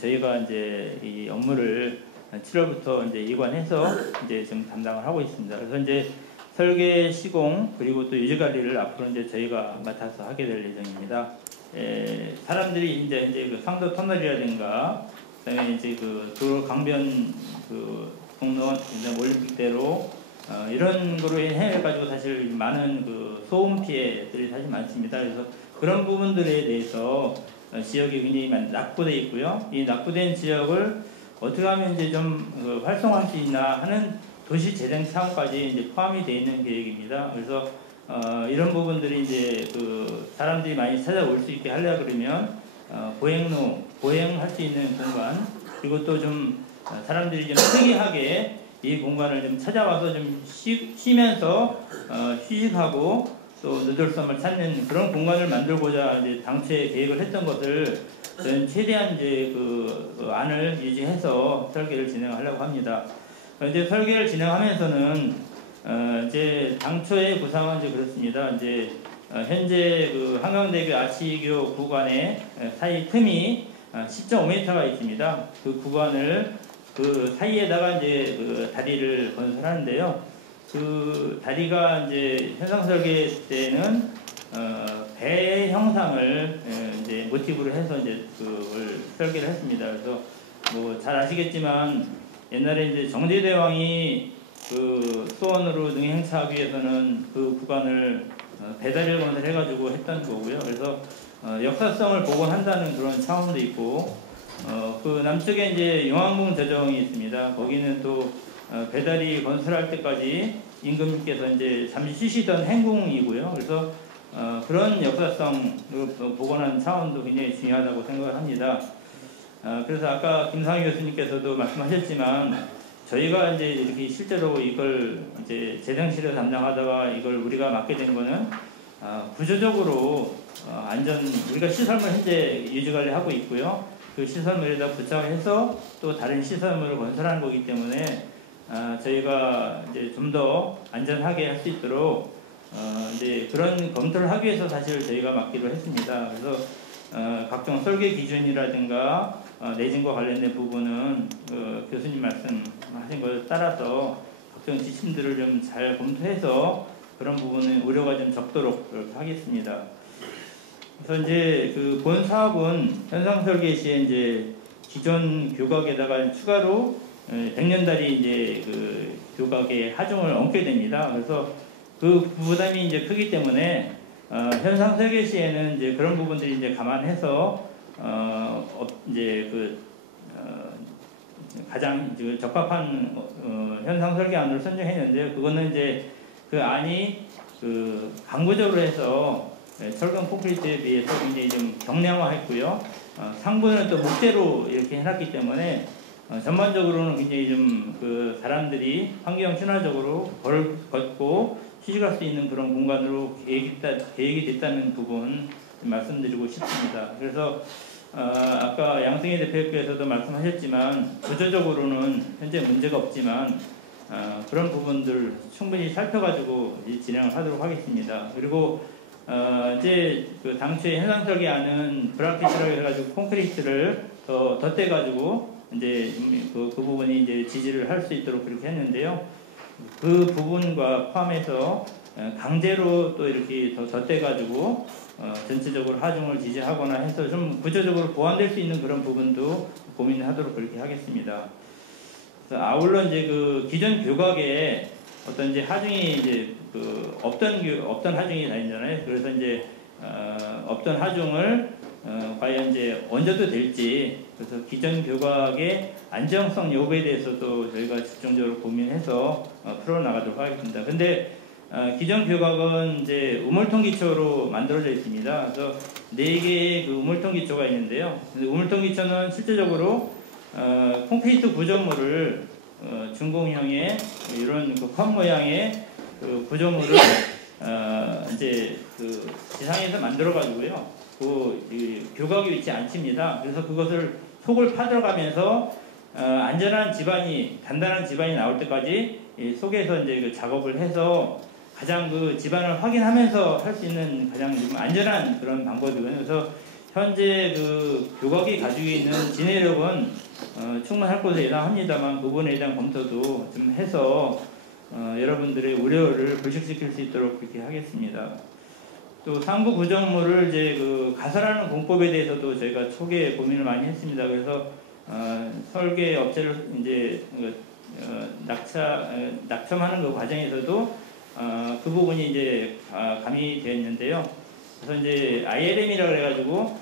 저희가 이제 이 업무를 7월부터 이제 이관해서 이제 지금 담당을 하고 있습니다. 그래서 이제 설계, 시공, 그리고 또 유지 관리를 앞으로 이제 저희가 맡아서 하게 될 예정입니다. 사람들이 이제 그 상도 터널이라든가, 그다음에 이제 그 도로 강변 그 공로원, 올림픽대로 이런 거로 인해 가지고 사실 많은 그 소음 피해들이 사실 많습니다. 그래서 그런 부분들에 대해서 지역이 굉장히 낙후되어 있고요. 이 낙후된 지역을 어떻게 하면 이제 좀 활성화할 수 있나 하는 도시 재생 차원까지 이제 포함이 되어 있는 계획입니다. 그래서 이런 부분들이 이제 그 사람들이 많이 찾아올 수 있게 하려 그러면 보행로, 보행할 수 있는 공간, 그리고 또 좀 사람들이 좀 특이하게 이 공간을 좀 찾아와서 좀 쉬면서 휴식하고 또 누들섬을 찾는 그런 공간을 만들고자 이제 당초에 계획을 했던 것을 저는 최대한 이제 그 안을 유지해서 설계를 진행하려고 합니다. 이제 설계를 진행하면서는 이제 당초의 구상은 이제 그렇습니다. 이제 현재 그 한강대교 아시교 구간의 사이 틈이 10.5m가 있습니다. 그 구간을 그 사이에다가 이제 그 다리를 건설하는데요. 그 다리가 이제 현상 설계 때는 배 형상을 이제 모티브로 해서 이제 그걸 설계를 했습니다. 그래서 뭐 잘 아시겠지만 옛날에 이제 정제대왕이 그 수원으로 능행차하기 위해서는 그 구간을 배다리를 건설해가지고 했던 거고요. 그래서 역사성을 복원한다는 그런 차원도 있고, 그 남쪽에 이제 용왕봉 저정이 있습니다. 거기는 또 배다리 건설할 때까지 임금님께서 이제 잠시 쉬시던 행궁이고요. 그래서 그런 역사성을 복원하는 차원도 굉장히 중요하다고 생각을 합니다. 그래서 아까 김상희 교수님께서도 말씀하셨지만, 저희가 이제 이렇게 실제로 이걸 이제 재생실을 담당하다가 이걸 우리가 맡게 된 거는 구조적으로 우리가 시설물 현재 유지관리하고 있고요. 그 시설물에다 부착해서 또 다른 시설물을 건설하는 거기 때문에 저희가 이제 좀 더 안전하게 할 수 있도록 이제 그런 검토를 하기 위해서 사실 저희가 맡기로 했습니다. 그래서 각종 설계 기준이라든가 내진과 관련된 부분은 교수님 말씀하신 것에 따라서 각종 지침들을 좀 잘 검토해서 그런 부분은 우려가 좀 적도록 그렇게 하겠습니다. 그래서 이제 그 본 사업은 현상 설계 시에 이제 기존 교각에다가 추가로 100년달이 이제 그 교각에 하중을 얹게 됩니다. 그래서 그 부담이 이제 크기 때문에 현상 설계 시에는 이제 그런 부분들이 이제 감안해서 이제 그 가장 적합한 현상 설계안을 선정했는데, 그거는 이제 그 안이 그 강구적으로 해서 철근 콘크리트에 비해서 굉장히 좀 경량화했고요. 상부는 또 목재로 이렇게 해놨기 때문에 전반적으로는 굉장히 좀 그 사람들이 환경 친화적으로 걷고 휴식할 수 있는 그런 공간으로 계획이 됐다는 부분 말씀드리고 싶습니다. 그래서 아까 양승희 대표께서도 말씀하셨지만 구조적으로는 현재 문제가 없지만 그런 부분들 충분히 살펴가지고 진행을 하도록 하겠습니다. 그리고 이제 그 당초에 현상 설계하는 브라켓이라고 해가지고 콘크리트를 더 덧대가지고 이제 그 부분이 이제 지지를 할 수 있도록 그렇게 했는데요. 그 부분과 포함해서 강제로 또 이렇게 더 덧대가지고 전체적으로 하중을 지지하거나 해서 좀 구조적으로 보완될 수 있는 그런 부분도 고민하도록 그렇게 하겠습니다. 아울러 이제 그 기존 교각에 어떤 이제 하중이 이제 그 없던 하중이 다니잖아요. 그래서 이제 없던 하중을 과연 이제 얹어도 될지, 그래서 기존 교각의 안정성 여부에 대해서도 저희가 집중적으로 고민해서 풀어나가도록 하겠습니다. 근데 기존 교각은 이제 우물통 기초로 만들어져 있습니다. 그래서 4개의 그 우물통 기초가 있는데요. 우물통 기초는 실제적으로 콘크리트 구조물을 중공형의 이런 그 컵 모양의 그 구조물을 이제 그 지상에서 만들어 가지고요. 그 교각이 있지 않습니다. 그래서 그것을 속을 파들어가면서 안전한 지반이, 단단한 지반이 나올 때까지 속에서 이제 그 작업을 해서 가장 그 지반을 확인하면서 할 수 있는 가장 좀 안전한 그런 방법이고요. 그래서 현재 그 교각이 가지고 있는 진해력은 충분할 것으로 예상합니다만 그 부분에 대한 검토도 좀 해서 여러분들의 우려를 불식시킬 수 있도록 그렇게 하겠습니다. 또 상부 구조물을 이제 그 가설하는 공법에 대해서도 저희가 초기에 고민을 많이 했습니다. 그래서 설계 업체를 이제 낙첨하는 그 과정에서도 그 부분이 이제 가미되어 있는데요. 그래서 이제 ILM이라고 해가지고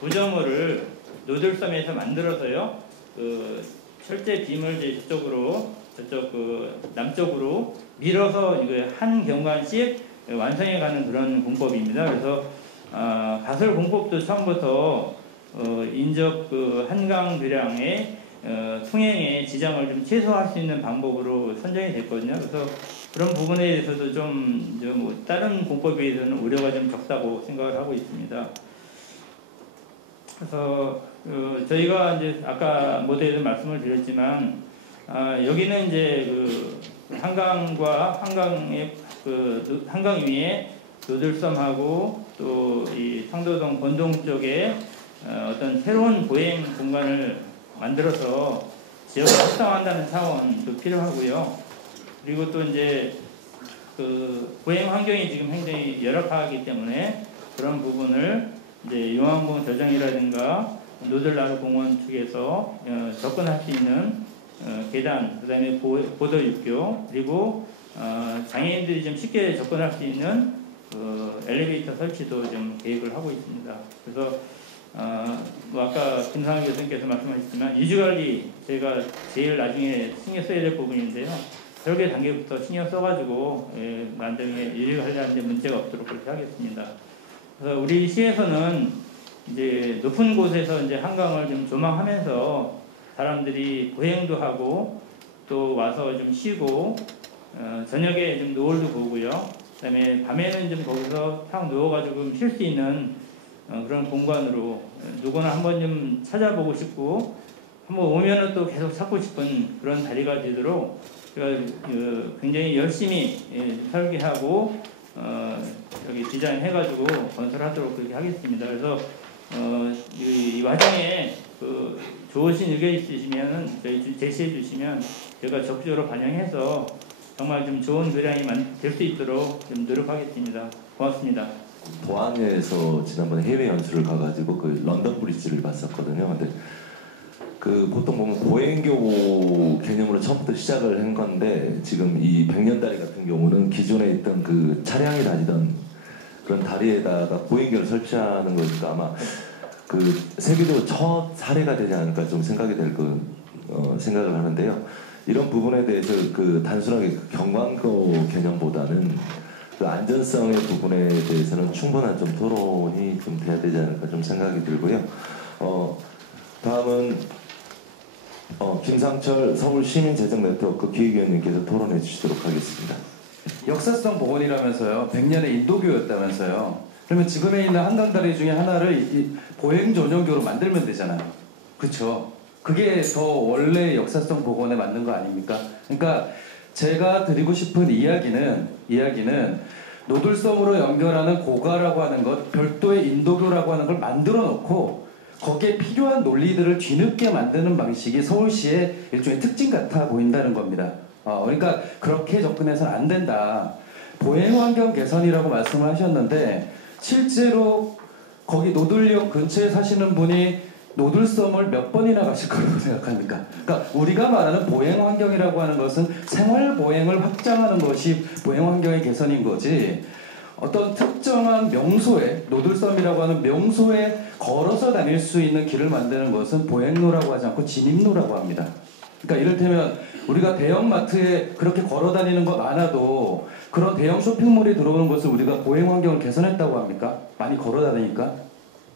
구조물을 노들섬에서 만들어서요. 그 철제 빔을 이제 저쪽 그 남쪽으로 밀어서 이거 한 경관씩 완성해가는 그런 공법입니다. 그래서 가설 공법도 처음부터 인접 그 한강 교량의 통행의 지장을 좀 최소화할 수 있는 방법으로 선정이 됐거든요. 그래서 그런 부분에 대해서도 좀 다른 공법에 대해서는 우려가 좀 적다고 생각을 하고 있습니다. 그래서 저희가 이제 아까 모두에도 말씀을 드렸지만 여기는 이제 그 한강과 한강 위에 노들섬하고 또 이 상도동 본동 쪽에 어떤 새로운 보행 공간을 만들어서 지역을 확장한다는 차원도 필요하고요. 그리고 또 이제 그 보행 환경이 지금 굉장히 열악하기 때문에 그런 부분을 이제 용암봉 저장이라든가 노들나루 공원 측에서 접근할 수 있는 계단, 그다음에 보도 육교, 그리고 장애인들이 좀 쉽게 접근할 수 있는 엘리베이터 설치도 좀 계획을 하고 있습니다. 그래서 뭐 아까 김상희 교수님께서 말씀하셨지만 유지관리 저희가 제일 나중에 신경 써야 될 부분인데요. 설계 단계부터 신경 써가지고 나중에 유지관리하는데 문제가 없도록 그렇게 하겠습니다. 그래서 우리 시에서는 이제 높은 곳에서 이제 한강을 좀 조망하면서 사람들이 보행도 하고 또 와서 좀 쉬고 저녁에 좀 노을도 보고요. 그다음에 밤에는 좀 거기서 탁 누워가지고 쉴 수 있는 그런 공간으로 누구나 한번 좀 찾아보고 싶고 한번 오면은 또 계속 찾고 싶은 그런 자리가 되도록 제가 굉장히 열심히 설계하고 여기 디자인해가지고 건설하도록 그렇게 하겠습니다. 그래서 이 과정에 그 좋으신 의견 있으시면은 저희 제시해 주시면 제가 적극적으로 반영해서 정말 좀 좋은 교량이 될 수 있도록 좀 노력하겠습니다. 고맙습니다. 포항에서 지난번에 해외 연수를 가가지고 그 런던 브리지를 봤었거든요. 근데 그 보통 보면 보행교 개념으로 처음부터 시작을 한 건데 지금 이 백년다리 같은 경우는 기존에 있던 그 차량이 다니던 그런 다리에다가 보행교를 설치하는 거니까 아마 그 세계적으로 첫 사례가 되지 않을까 좀 생각이 될 생각을 하는데요. 이런 부분에 대해서 그 단순하게 그 경광로 개념보다는 그 안전성의 부분에 대해서는 충분한 좀 토론이 좀 돼야 되지 않을까 좀 생각이 들고요. 다음은 김상철 서울시민재정네트워크 기획위원님께서 토론해 주시도록 하겠습니다. 역사성 복원이라면서요. 100년의 인도교였다면서요. 그러면 지금에 있는 한강다리 중에 하나를 보행전용교로 만들면 되잖아요. 그렇죠? 그게 더 원래 역사성 복원에 맞는 거 아닙니까? 그러니까 제가 드리고 싶은 이야기는 노들섬으로 연결하는 고가라고 하는 것, 별도의 인도교라고 하는 걸 만들어 놓고 거기에 필요한 논리들을 뒤늦게 만드는 방식이 서울시의 일종의 특징 같아 보인다는 겁니다. 그러니까 그렇게 접근해서는 안 된다. 보행환경 개선이라고 말씀을 하셨는데 실제로 거기 노들역 근처에 사시는 분이 노들섬을 몇 번이나 가실 거라고 생각합니까? 그러니까 우리가 말하는 보행환경이라고 하는 것은 생활보행을 확장하는 것이 보행환경의 개선인 거지, 어떤 특정한 명소에, 노들섬이라고 하는 명소에 걸어서 다닐 수 있는 길을 만드는 것은 보행로라고 하지 않고 진입로라고 합니다. 그러니까 이를테면 우리가 대형마트에 그렇게 걸어 다니는 거 많아도 그런 대형 쇼핑몰에 들어오는 것을 우리가 보행 환경을 개선했다고 합니까? 많이 걸어 다니니까?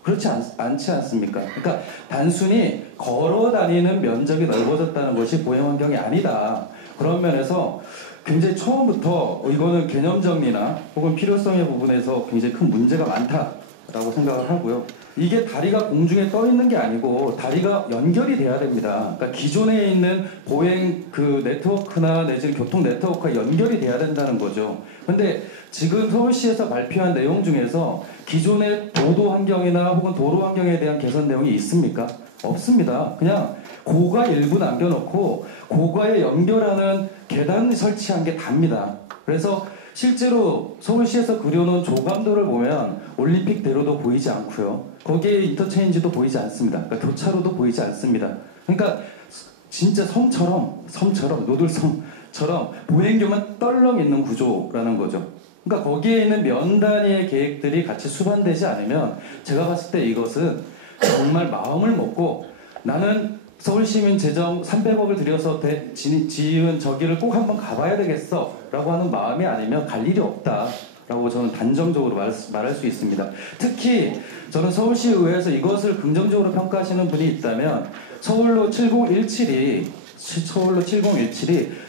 그렇지 않지 않습니까? 그러니까 단순히 걸어 다니는 면적이 넓어졌다는 것이 보행 환경이 아니다. 그런 면에서 굉장히 처음부터 이거는 개념 정리나 혹은 필요성의 부분에서 굉장히 큰 문제가 많다라고 생각을 하고요. 이게 다리가 공중에 떠 있는 게 아니고 다리가 연결이 돼야 됩니다. 그러니까 기존에 있는 보행 그 네트워크나 내지는 교통 네트워크가 연결이 돼야 된다는 거죠. 근데 지금 서울시에서 발표한 내용 중에서 기존의 도도 환경이나 혹은 도로 환경에 대한 개선 내용이 있습니까? 없습니다. 그냥 고가 일부 남겨놓고 고가에 연결하는 계단 설치한 게 답니다. 그래서 실제로 서울시에서 그려놓은 조감도를 보면 올림픽대로도 보이지 않고요. 거기에 인터체인지도 보이지 않습니다. 그러니까 교차로도 보이지 않습니다. 그러니까 진짜 섬처럼 노들섬처럼 보행교만 떨렁 있는 구조라는 거죠. 그러니까 거기에 있는 면 단위의 계획들이 같이 수반되지 않으면 제가 봤을 때 이것은 정말 마음을 먹고 나는 서울시민 재정 300억을 들여서 지은 저기를 꼭 한번 가봐야 되겠어 라고 하는 마음이 아니면 갈 일이 없다 라고 저는 단정적으로 말할 수 있습니다. 특히 저는 서울시의회에서 이것을 긍정적으로 평가하시는 분이 있다면 서울로 7017이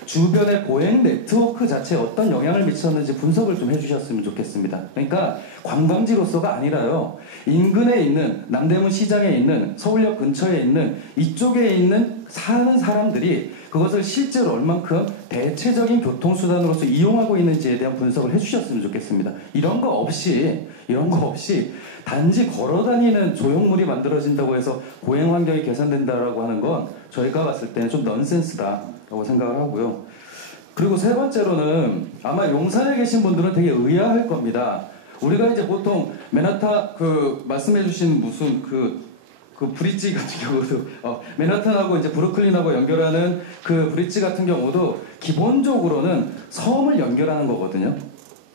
주변의 보행 네트워크 자체에 어떤 영향을 미쳤는지 분석을 좀 해주셨으면 좋겠습니다. 그러니까 관광지로서가 아니라요, 인근에 있는 남대문 시장에 있는 서울역 근처에 있는 이쪽에 있는 사는 사람들이 그것을 실제로 얼만큼 대체적인 교통수단으로서 이용하고 있는지에 대한 분석을 해주셨으면 좋겠습니다. 이런 거 없이 단지 걸어다니는 조형물이 만들어진다고 해서 보행 환경이 개선된다라고 하는 건 저희가 봤을 때는 좀 넌센스다라고 생각을 하고요. 그리고 세 번째로는 아마 용산에 계신 분들은 되게 의아할 겁니다. 우리가 이제 보통 맨하탄 말씀해주신 무슨 그 브릿지 같은 경우도 맨하탄하고 이제 브루클린하고 연결하는 그 브릿지 같은 경우도 기본적으로는 섬을 연결하는 거거든요.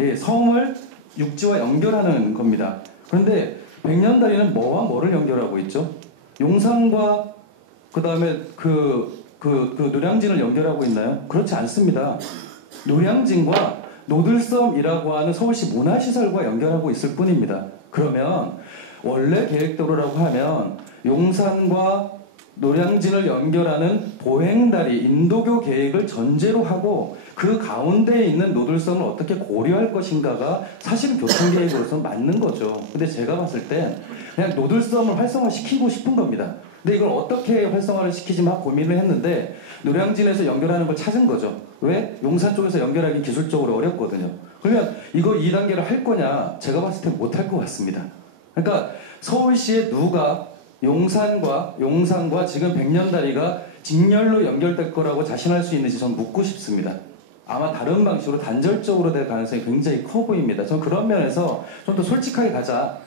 예, 섬을 육지와 연결하는 겁니다. 그런데 백년다리는 뭐와 뭐를 연결하고 있죠? 용산과 그 다음에 노량진을 연결하고 있나요? 그렇지 않습니다. 노량진과 노들섬이라고 하는 서울시 문화시설과 연결하고 있을 뿐입니다. 그러면 원래 계획대로라고 하면 용산과 노량진을 연결하는 보행다리 인도교 계획을 전제로 하고 그 가운데에 있는 노들섬을 어떻게 고려할 것인가가 사실은 교통계획으로서 맞는 거죠. 근데 제가 봤을 때 그냥 노들섬을 활성화시키고 싶은 겁니다. 근데 이걸 어떻게 활성화를 시키지 막 고민을 했는데 노량진에서 연결하는 걸 찾은 거죠. 왜? 용산 쪽에서 연결하기 기술적으로 어렵거든요. 그러면 이거 2단계를 할 거냐? 제가 봤을 때 못 할 것 같습니다. 그러니까 서울시에 누가 용산과 지금 백년다리가 직렬로 연결될 거라고 자신할 수 있는지 전 묻고 싶습니다. 아마 다른 방식으로 단절적으로 될 가능성이 굉장히 커 보입니다. 전 그런 면에서 좀 더 솔직하게 가자.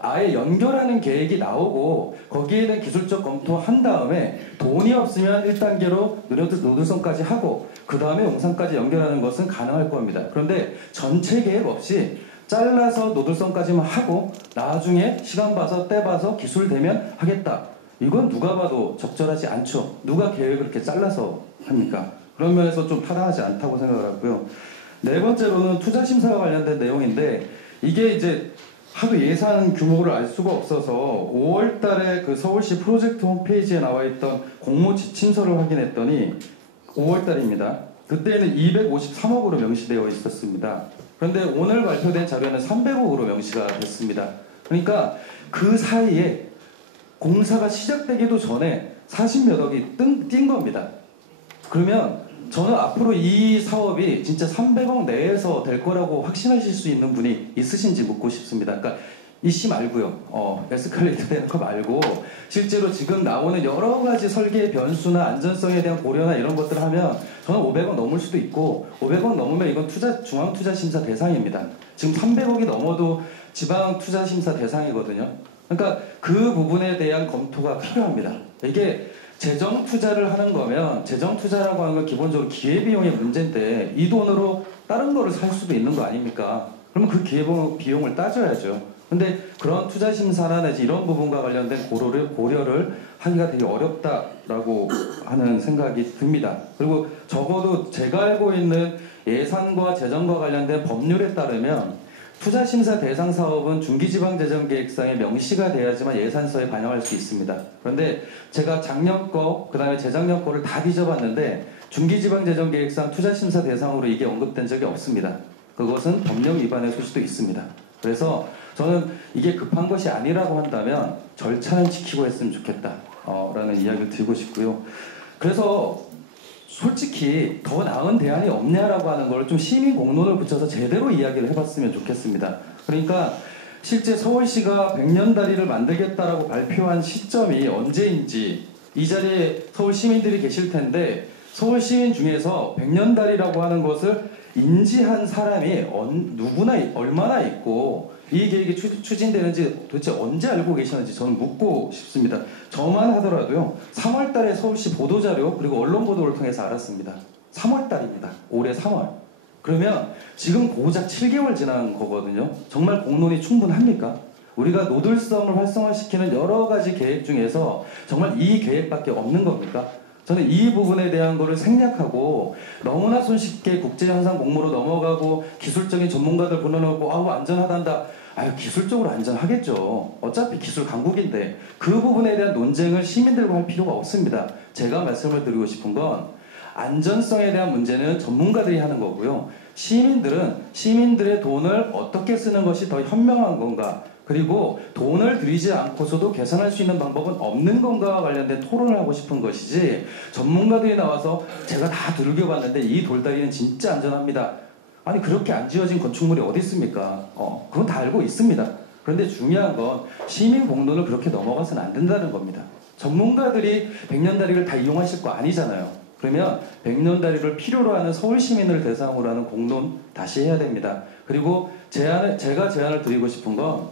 아예 연결하는 계획이 나오고 거기에 대한 기술적 검토한 다음에 돈이 없으면 1단계로 노들섬까지 하고 그 다음에 용산까지 연결하는 것은 가능할 겁니다. 그런데 전체 계획 없이 잘라서 노들섬까지만 하고 나중에 시간 봐서 때 봐서 기술 되면 하겠다. 이건 누가 봐도 적절하지 않죠. 누가 계획을 그렇게 잘라서 합니까? 그런 면에서 좀 타당하지 않다고 생각을 하고요. 네 번째로는 투자심사와 관련된 내용인데 이게 이제 하도 예산 규모를 알 수가 없어서 5월 달에 그 서울시 프로젝트 홈페이지에 나와 있던 공모 지침서를 확인했더니 5월 달입니다. 그때는 253억으로 명시되어 있었습니다. 그런데 오늘 발표된 자료는 300억으로 명시가 됐습니다. 그러니까 그 사이에 공사가 시작되기도 전에 40몇 억이 뛴 겁니다. 그러면 저는 앞으로 이 사업이 진짜 300억 내에서 될 거라고 확신하실 수 있는 분이 있으신지 묻고 싶습니다. 그러니까 이씨 말고요. 에스컬레이터 되는 거 말고 실제로 지금 나오는 여러 가지 설계 변수나 안전성에 대한 고려나 이런 것들을 하면 저는 500억 넘을 수도 있고 500억 넘으면 이건 중앙투자심사 대상입니다. 지금 300억이 넘어도 지방투자심사 대상이거든요. 그러니까 그 부분에 대한 검토가 필요합니다. 이게 재정 투자를 하는 거면 재정 투자라고 하는 건 기본적으로 기회비용의 문제인데 이 돈으로 다른 거를 살 수도 있는 거 아닙니까? 그러면 그 기회비용을 따져야죠. 근데 그런 투자 심사나 내지 이런 부분과 관련된 고려를 하기가 되게 어렵다라고 하는 생각이 듭니다. 그리고 적어도 제가 알고 있는 예산과 재정과 관련된 법률에 따르면 투자심사 대상 사업은 중기지방재정계획상에 명시가 돼야지만 예산서에 반영할 수 있습니다. 그런데 제가 작년 거, 그 다음에 재작년 거를 다 뒤져봤는데 중기지방재정계획상 투자심사 대상으로 이게 언급된 적이 없습니다. 그것은 법령 위반의 소지도 있습니다. 그래서 저는 이게 급한 것이 아니라고 한다면 절차는 지키고 했으면 좋겠다 라는 이야기를 드리고 싶고요. 그래서 솔직히 더 나은 대안이 없냐라고 하는 걸 좀 시민 공론을 붙여서 제대로 이야기를 해봤으면 좋겠습니다. 그러니까 실제 서울시가 100년다리를 만들겠다라고 발표한 시점이 언제인지 이 자리에 서울 시민들이 계실 텐데 서울 시민 중에서 100년다리라고 하는 것을 인지한 사람이 누구나 얼마나 있고 이 계획이 추진되는지 도대체 언제 알고 계시는지 저는 묻고 싶습니다. 저만 하더라도요 3월달에 서울시 보도자료 그리고 언론 보도를 통해서 알았습니다. 3월달입니다. 올해 3월. 그러면 지금 고작 7개월 지난 거거든요. 정말 공론이 충분합니까? 우리가 노들섬을 활성화시키는 여러 가지 계획 중에서 정말 이 계획밖에 없는 겁니까? 저는 이 부분에 대한 거를 생략하고 너무나 손쉽게 국제현상 공모로 넘어가고 기술적인 전문가들 불러놓고 아우 안전하단다. 아유 기술적으로 안전하겠죠. 어차피 기술 강국인데 그 부분에 대한 논쟁을 시민들과 할 필요가 없습니다. 제가 말씀을 드리고 싶은 건 안전성에 대한 문제는 전문가들이 하는 거고요. 시민들은 시민들의 돈을 어떻게 쓰는 것이 더 현명한 건가 그리고 돈을 들이지 않고서도 계산할 수 있는 방법은 없는 건가와 관련된 토론을 하고 싶은 것이지 전문가들이 나와서 제가 다 들여봤는데 이 돌다리는 진짜 안전합니다. 아니 그렇게 안 지어진 건축물이 어디 있습니까? 그건 다 알고 있습니다. 그런데 중요한 건 시민 공론을 그렇게 넘어가서는 안 된다는 겁니다. 전문가들이 100년다리를 다 이용하실 거 아니잖아요. 그러면 100년다리를 필요로 하는 서울 시민을 대상으로 하는 공론 다시 해야 됩니다. 그리고 제가 제안을 드리고 싶은 건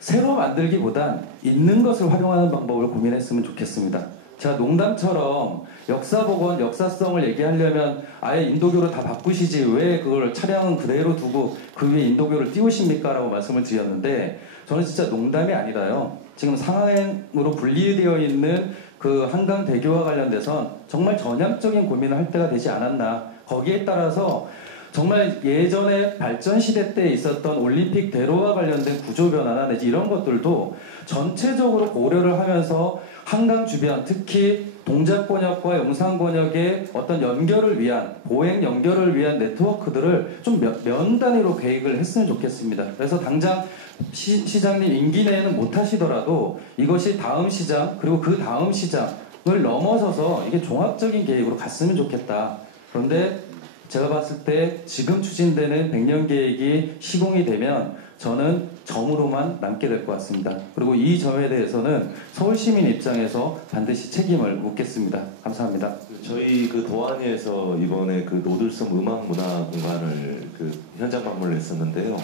새로 만들기보단 있는 것을 활용하는 방법을 고민했으면 좋겠습니다. 제가 농담처럼 역사복원, 역사성을 얘기하려면 아예 인도교로 다 바꾸시지 왜 그걸 차량은 그대로 두고 그 위에 인도교를 띄우십니까? 라고 말씀을 드렸는데 저는 진짜 농담이 아니라요. 지금 상하행으로 분리되어 있는 그 한강대교와 관련돼선 정말 전향적인 고민을 할 때가 되지 않았나. 거기에 따라서 정말 예전에 발전시대 때 있었던 올림픽 대로와 관련된 구조 변화나 내지 이런 것들도 전체적으로 고려를 하면서 한강 주변 특히 동작권역과 용산권역의 어떤 연결을 위한 보행 연결을 위한 네트워크들을 좀 면 단위로 계획을 했으면 좋겠습니다. 그래서 당장 시장님 임기 내에는 못 하시더라도 이것이 다음 시장 그리고 그 다음 시장을 넘어서서 이게 종합적인 계획으로 갔으면 좋겠다. 그런데 제가 봤을 때 지금 추진되는 100년 계획이 시공이 되면 저는 점으로만 남게 될 것 같습니다. 그리고 이 점에 대해서는 서울 시민 입장에서 반드시 책임을 묻겠습니다. 감사합니다. 저희 그 도안위에서 이번에 그 노들섬 음악문화공간을 그 현장 방문을 했었는데요.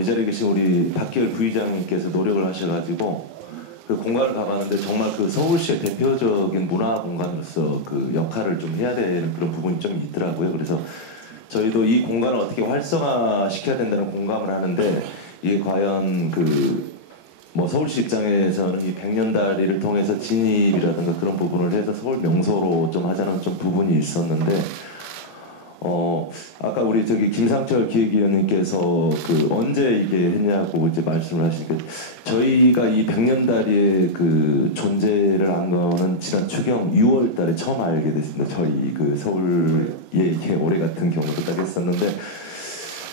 이 자리에 계신 우리 박기열 부의장님께서 노력을 하셔가지고 그 공간을 가봤는데 정말 그 서울시의 대표적인 문화공간으로서 그 역할을 좀 해야 되는 그런 부분이 좀 있더라고요. 그래서 저희도 이 공간을 어떻게 활성화시켜야 된다는 공감을 하는데 이게 과연 그 뭐 서울시 입장에서는 이 100년다리를 통해서 진입이라든가 그런 부분을 해서 서울 명소로 좀 하자는 좀 부분이 있었는데 아까 우리 저기 김상철 기획위원님께서 그 언제 이게 했냐고 이제 말씀을 하시니까 저희가 이 백년다리의 그 존재를 안 거는 지난 추경 6월달에 처음 알게 됐습니다. 저희 그 서울에 이게 올해 같은 경우도 딱 했었는데,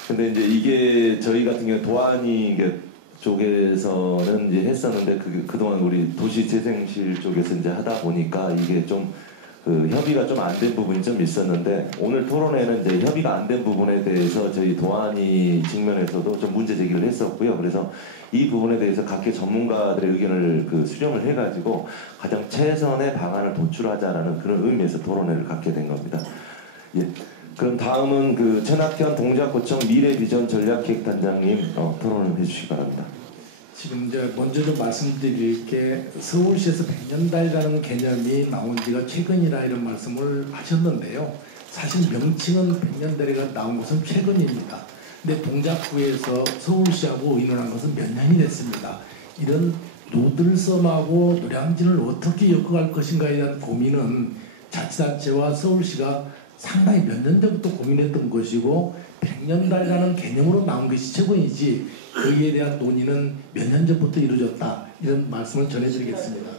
근데 이제 이게 저희 같은 경우 도안이 쪽에서는 이제 했었는데 그동안 우리 도시재생실 쪽에서 이제 하다 보니까 이게 좀 그 협의가 좀 안 된 부분이 좀 있었는데, 오늘 토론회는 이제 협의가 안 된 부분에 대해서 저희 도안이 측면에서도 좀 문제 제기를 했었고요. 그래서 이 부분에 대해서 각계 전문가들의 의견을 그 수렴을 해가지고 가장 최선의 방안을 도출하자라는 그런 의미에서 토론회를 갖게 된 겁니다. 예. 그럼 다음은 그 최낙현 동작구청 미래비전 전략기획단장님 토론을 해주시기 바랍니다. 지금 이제 먼저 좀 말씀드릴 게 서울시에서 백년달이라는 개념이 나온 지가 최근이라 이런 말씀을 하셨는데요. 사실 명칭은 백년달이가 나온 것은 최근입니다. 근데 동작구에서 서울시하고 의논한 것은 몇 년이 됐습니다. 이런 노들섬하고 노량진을 어떻게 엮어갈 것인가에 대한 고민은 자치단체와 서울시가 상당히 몇 년 전부터 고민했던 것이고, 백년달이라는 개념으로 나온 것이 최근이지 거기에 대한 논의는 몇 년 전부터 이루어졌다, 이런 말씀을 전해드리겠습니다.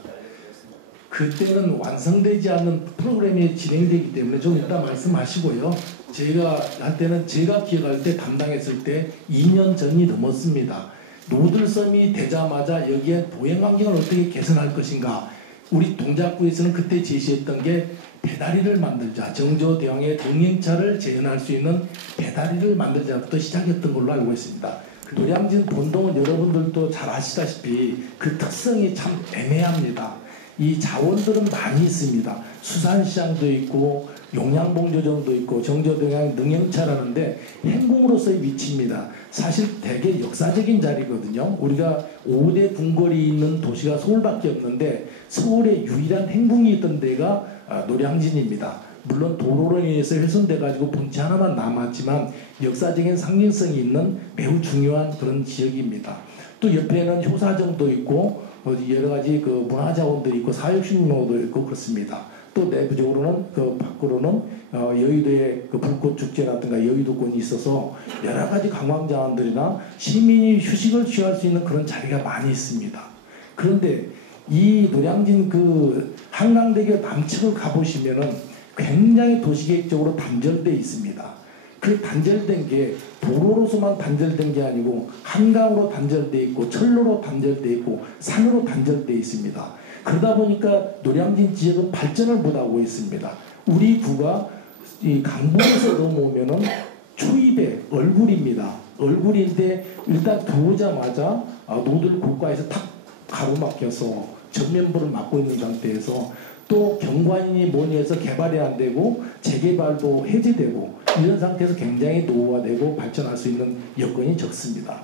그때는 완성되지 않는 프로그램이 진행되기 때문에 좀 이따 말씀하시고요. 제가 할 때는 제가 기획할 때 담당했을 때 2년 전이 넘었습니다. 노들섬이 되자마자 여기에 보행 환경을 어떻게 개선할 것인가, 우리 동작구에서는 그때 제시했던 게 배다리를 만들자, 정조대왕의 동행차를 재현할 수 있는 배다리를 만들자부터 시작했던 걸로 알고 있습니다. 노량진 본동은 여러분들도 잘 아시다시피 그 특성이 참 애매합니다. 이 자원들은 많이 있습니다. 수산시장도 있고 용양봉조정도 있고 정조대왕 능행차라는데 행궁으로서의 위치입니다. 사실 되게 역사적인 자리거든요. 우리가 5대 궁궐이 있는 도시가 서울밖에 없는데 서울에 유일한 행궁이 있던 데가 노량진입니다. 물론 도로로 인해서 훼손돼가지고 본체 하나만 남았지만 역사적인 상징성이 있는 매우 중요한 그런 지역입니다. 또 옆에는 효사정도 있고 여러 가지 그 문화자원들이 있고 사육식로도 있고 그렇습니다. 또 내부적으로는 그 밖으로는 여의도의 그 불꽃축제라든가 여의도권이 있어서 여러 가지 관광자원들이나 시민이 휴식을 취할 수 있는 그런 자리가 많이 있습니다. 그런데 이 노량진 그 한강대교 남측을 가보시면은 굉장히 도시계획적으로 단절되어 있습니다. 그 단절된 게 도로로서만 단절된 게 아니고 한강으로 단절되어 있고 철로로 단절되어 있고 산으로 단절되어 있습니다. 그러다 보니까 노량진 지역은 발전을 못하고 있습니다. 우리 구가 이 강북에서 넘어오면은 초입의 얼굴입니다. 얼굴인데 일단 들어오자마자 노들 고가에서 탁 가로막혀서 전면부를 막고 있는 상태에서 또 경관이 뭐니 해서 개발이 안 되고 재개발도 해제되고 이런 상태에서 굉장히 노후화되고 발전할 수 있는 여건이 적습니다.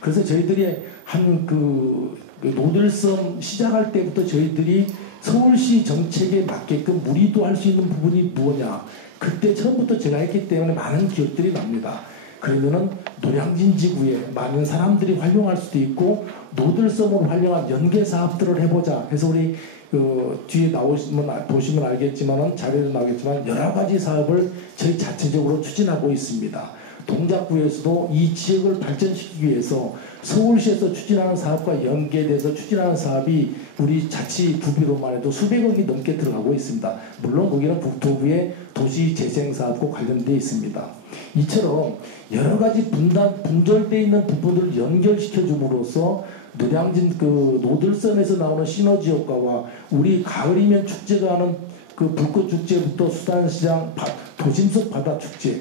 그래서 저희들이 한 그 노들섬 시작할 때부터 저희들이 서울시 정책에 맞게끔 무리도 할 수 있는 부분이 뭐냐, 그때 처음부터 제가 했기 때문에 많은 기억들이 납니다. 그러면은 노량진 지구에 많은 사람들이 활용할 수도 있고 노들섬을 활용한 연계 사업들을 해보자 해서 우리 그 뒤에 나오시면 보시면 알겠지만은 자료도 나오겠지만 여러 가지 사업을 저희 자체적으로 추진하고 있습니다. 동작구에서도 이 지역을 발전시키기 위해서 서울시에서 추진하는 사업과 연계돼서 추진하는 사업이 우리 자치 부비로만 해도 수백억이 넘게 들어가고 있습니다. 물론 거기는 국토부의 도시재생사업과 관련되어 있습니다. 이처럼 여러 가지 분절되어 있는 부분을 연결시켜 줌으로써 노량진 그 노들섬에서 나오는 시너지 효과와 우리 가을이면 축제가 하는 그 불꽃축제부터 수산시장, 도심속 바다축제,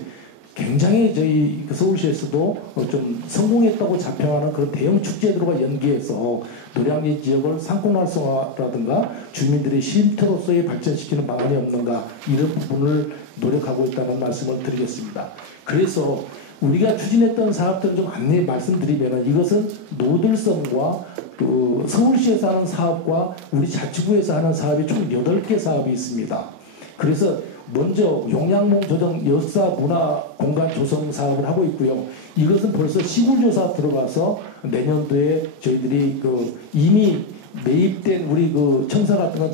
굉장히 저희 서울시에서도 좀 성공했다고 자평하는 그런 대형 축제들과 연계해서 노량진 지역을 상권 활성화라든가 주민들의 쉼터로서의 발전시키는 방안이 없는가, 이런 부분을 노력하고 있다는 말씀을 드리겠습니다. 그래서 우리가 추진했던 사업들을 좀 안내 말씀드리면 이것은 노들섬과 그 서울시에서 하는 사업과 우리 자치구에서 하는 사업이 총 8개 사업이 있습니다. 그래서 먼저 용양봉 조정 역사 문화 공간 조성 사업을 하고 있고요. 이것은 벌써 시굴조사 들어가서 내년도에 저희들이 그 이미 매입된 우리 그 청사 같은 건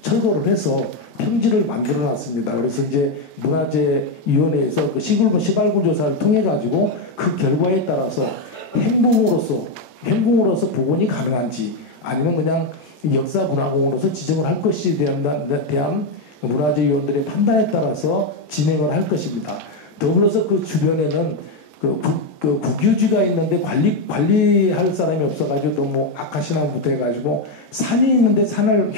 철거를 해서 평지를 만들어놨습니다. 그래서 이제 문화재위원회에서 그 시발구 조사를 통해 가지고 그 결과에 따라서 행궁으로서 복원이 가능한지 아니면 그냥 역사문화공으로서 지정을 할 것에 대한 문화재위원들의 판단에 따라서 진행을 할 것입니다. 더불어서 그 주변에는 그 국유지가 있는데 관리할 사람이 없어가지고 너무 아카시나무부터 해가지고 산이 있는데 산을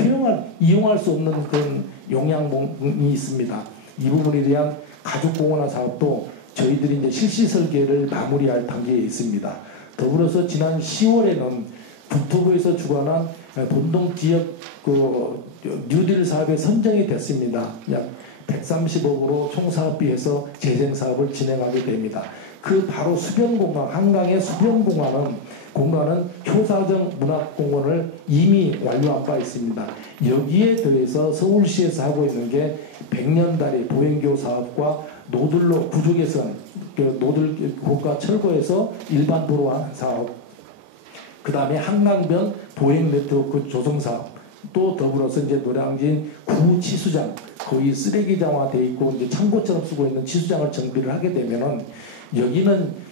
이용할 수 없는 그런 용양봉이 있습니다. 이 부분에 대한 가족공원화 사업도 저희들이 이제 실시 설계를 마무리할 단계에 있습니다. 더불어서 지난 10월에는 국토부에서 주관한 본동 지역 뉴딜 사업에 선정이 됐습니다. 약 130억으로 총사업비에서 재생 사업을 진행하게 됩니다. 그 바로 수변공간, 한강의 공간은 효사정 문학공원을 이미 완료한 바 있습니다. 여기에 더해서 서울시에서 하고 있는 게 백년다리 보행교 사업과 노들로 구조 개선, 노들 고가 철거에서 일반 도로화 사업, 그 다음에 한강변 보행 네트워크 조성 사업, 또 더불어서 이제 노량진 구치수장, 거의 쓰레기장화돼 있고 이제 창고처럼 쓰고 있는 치수장을 정비를 하게 되면은 여기는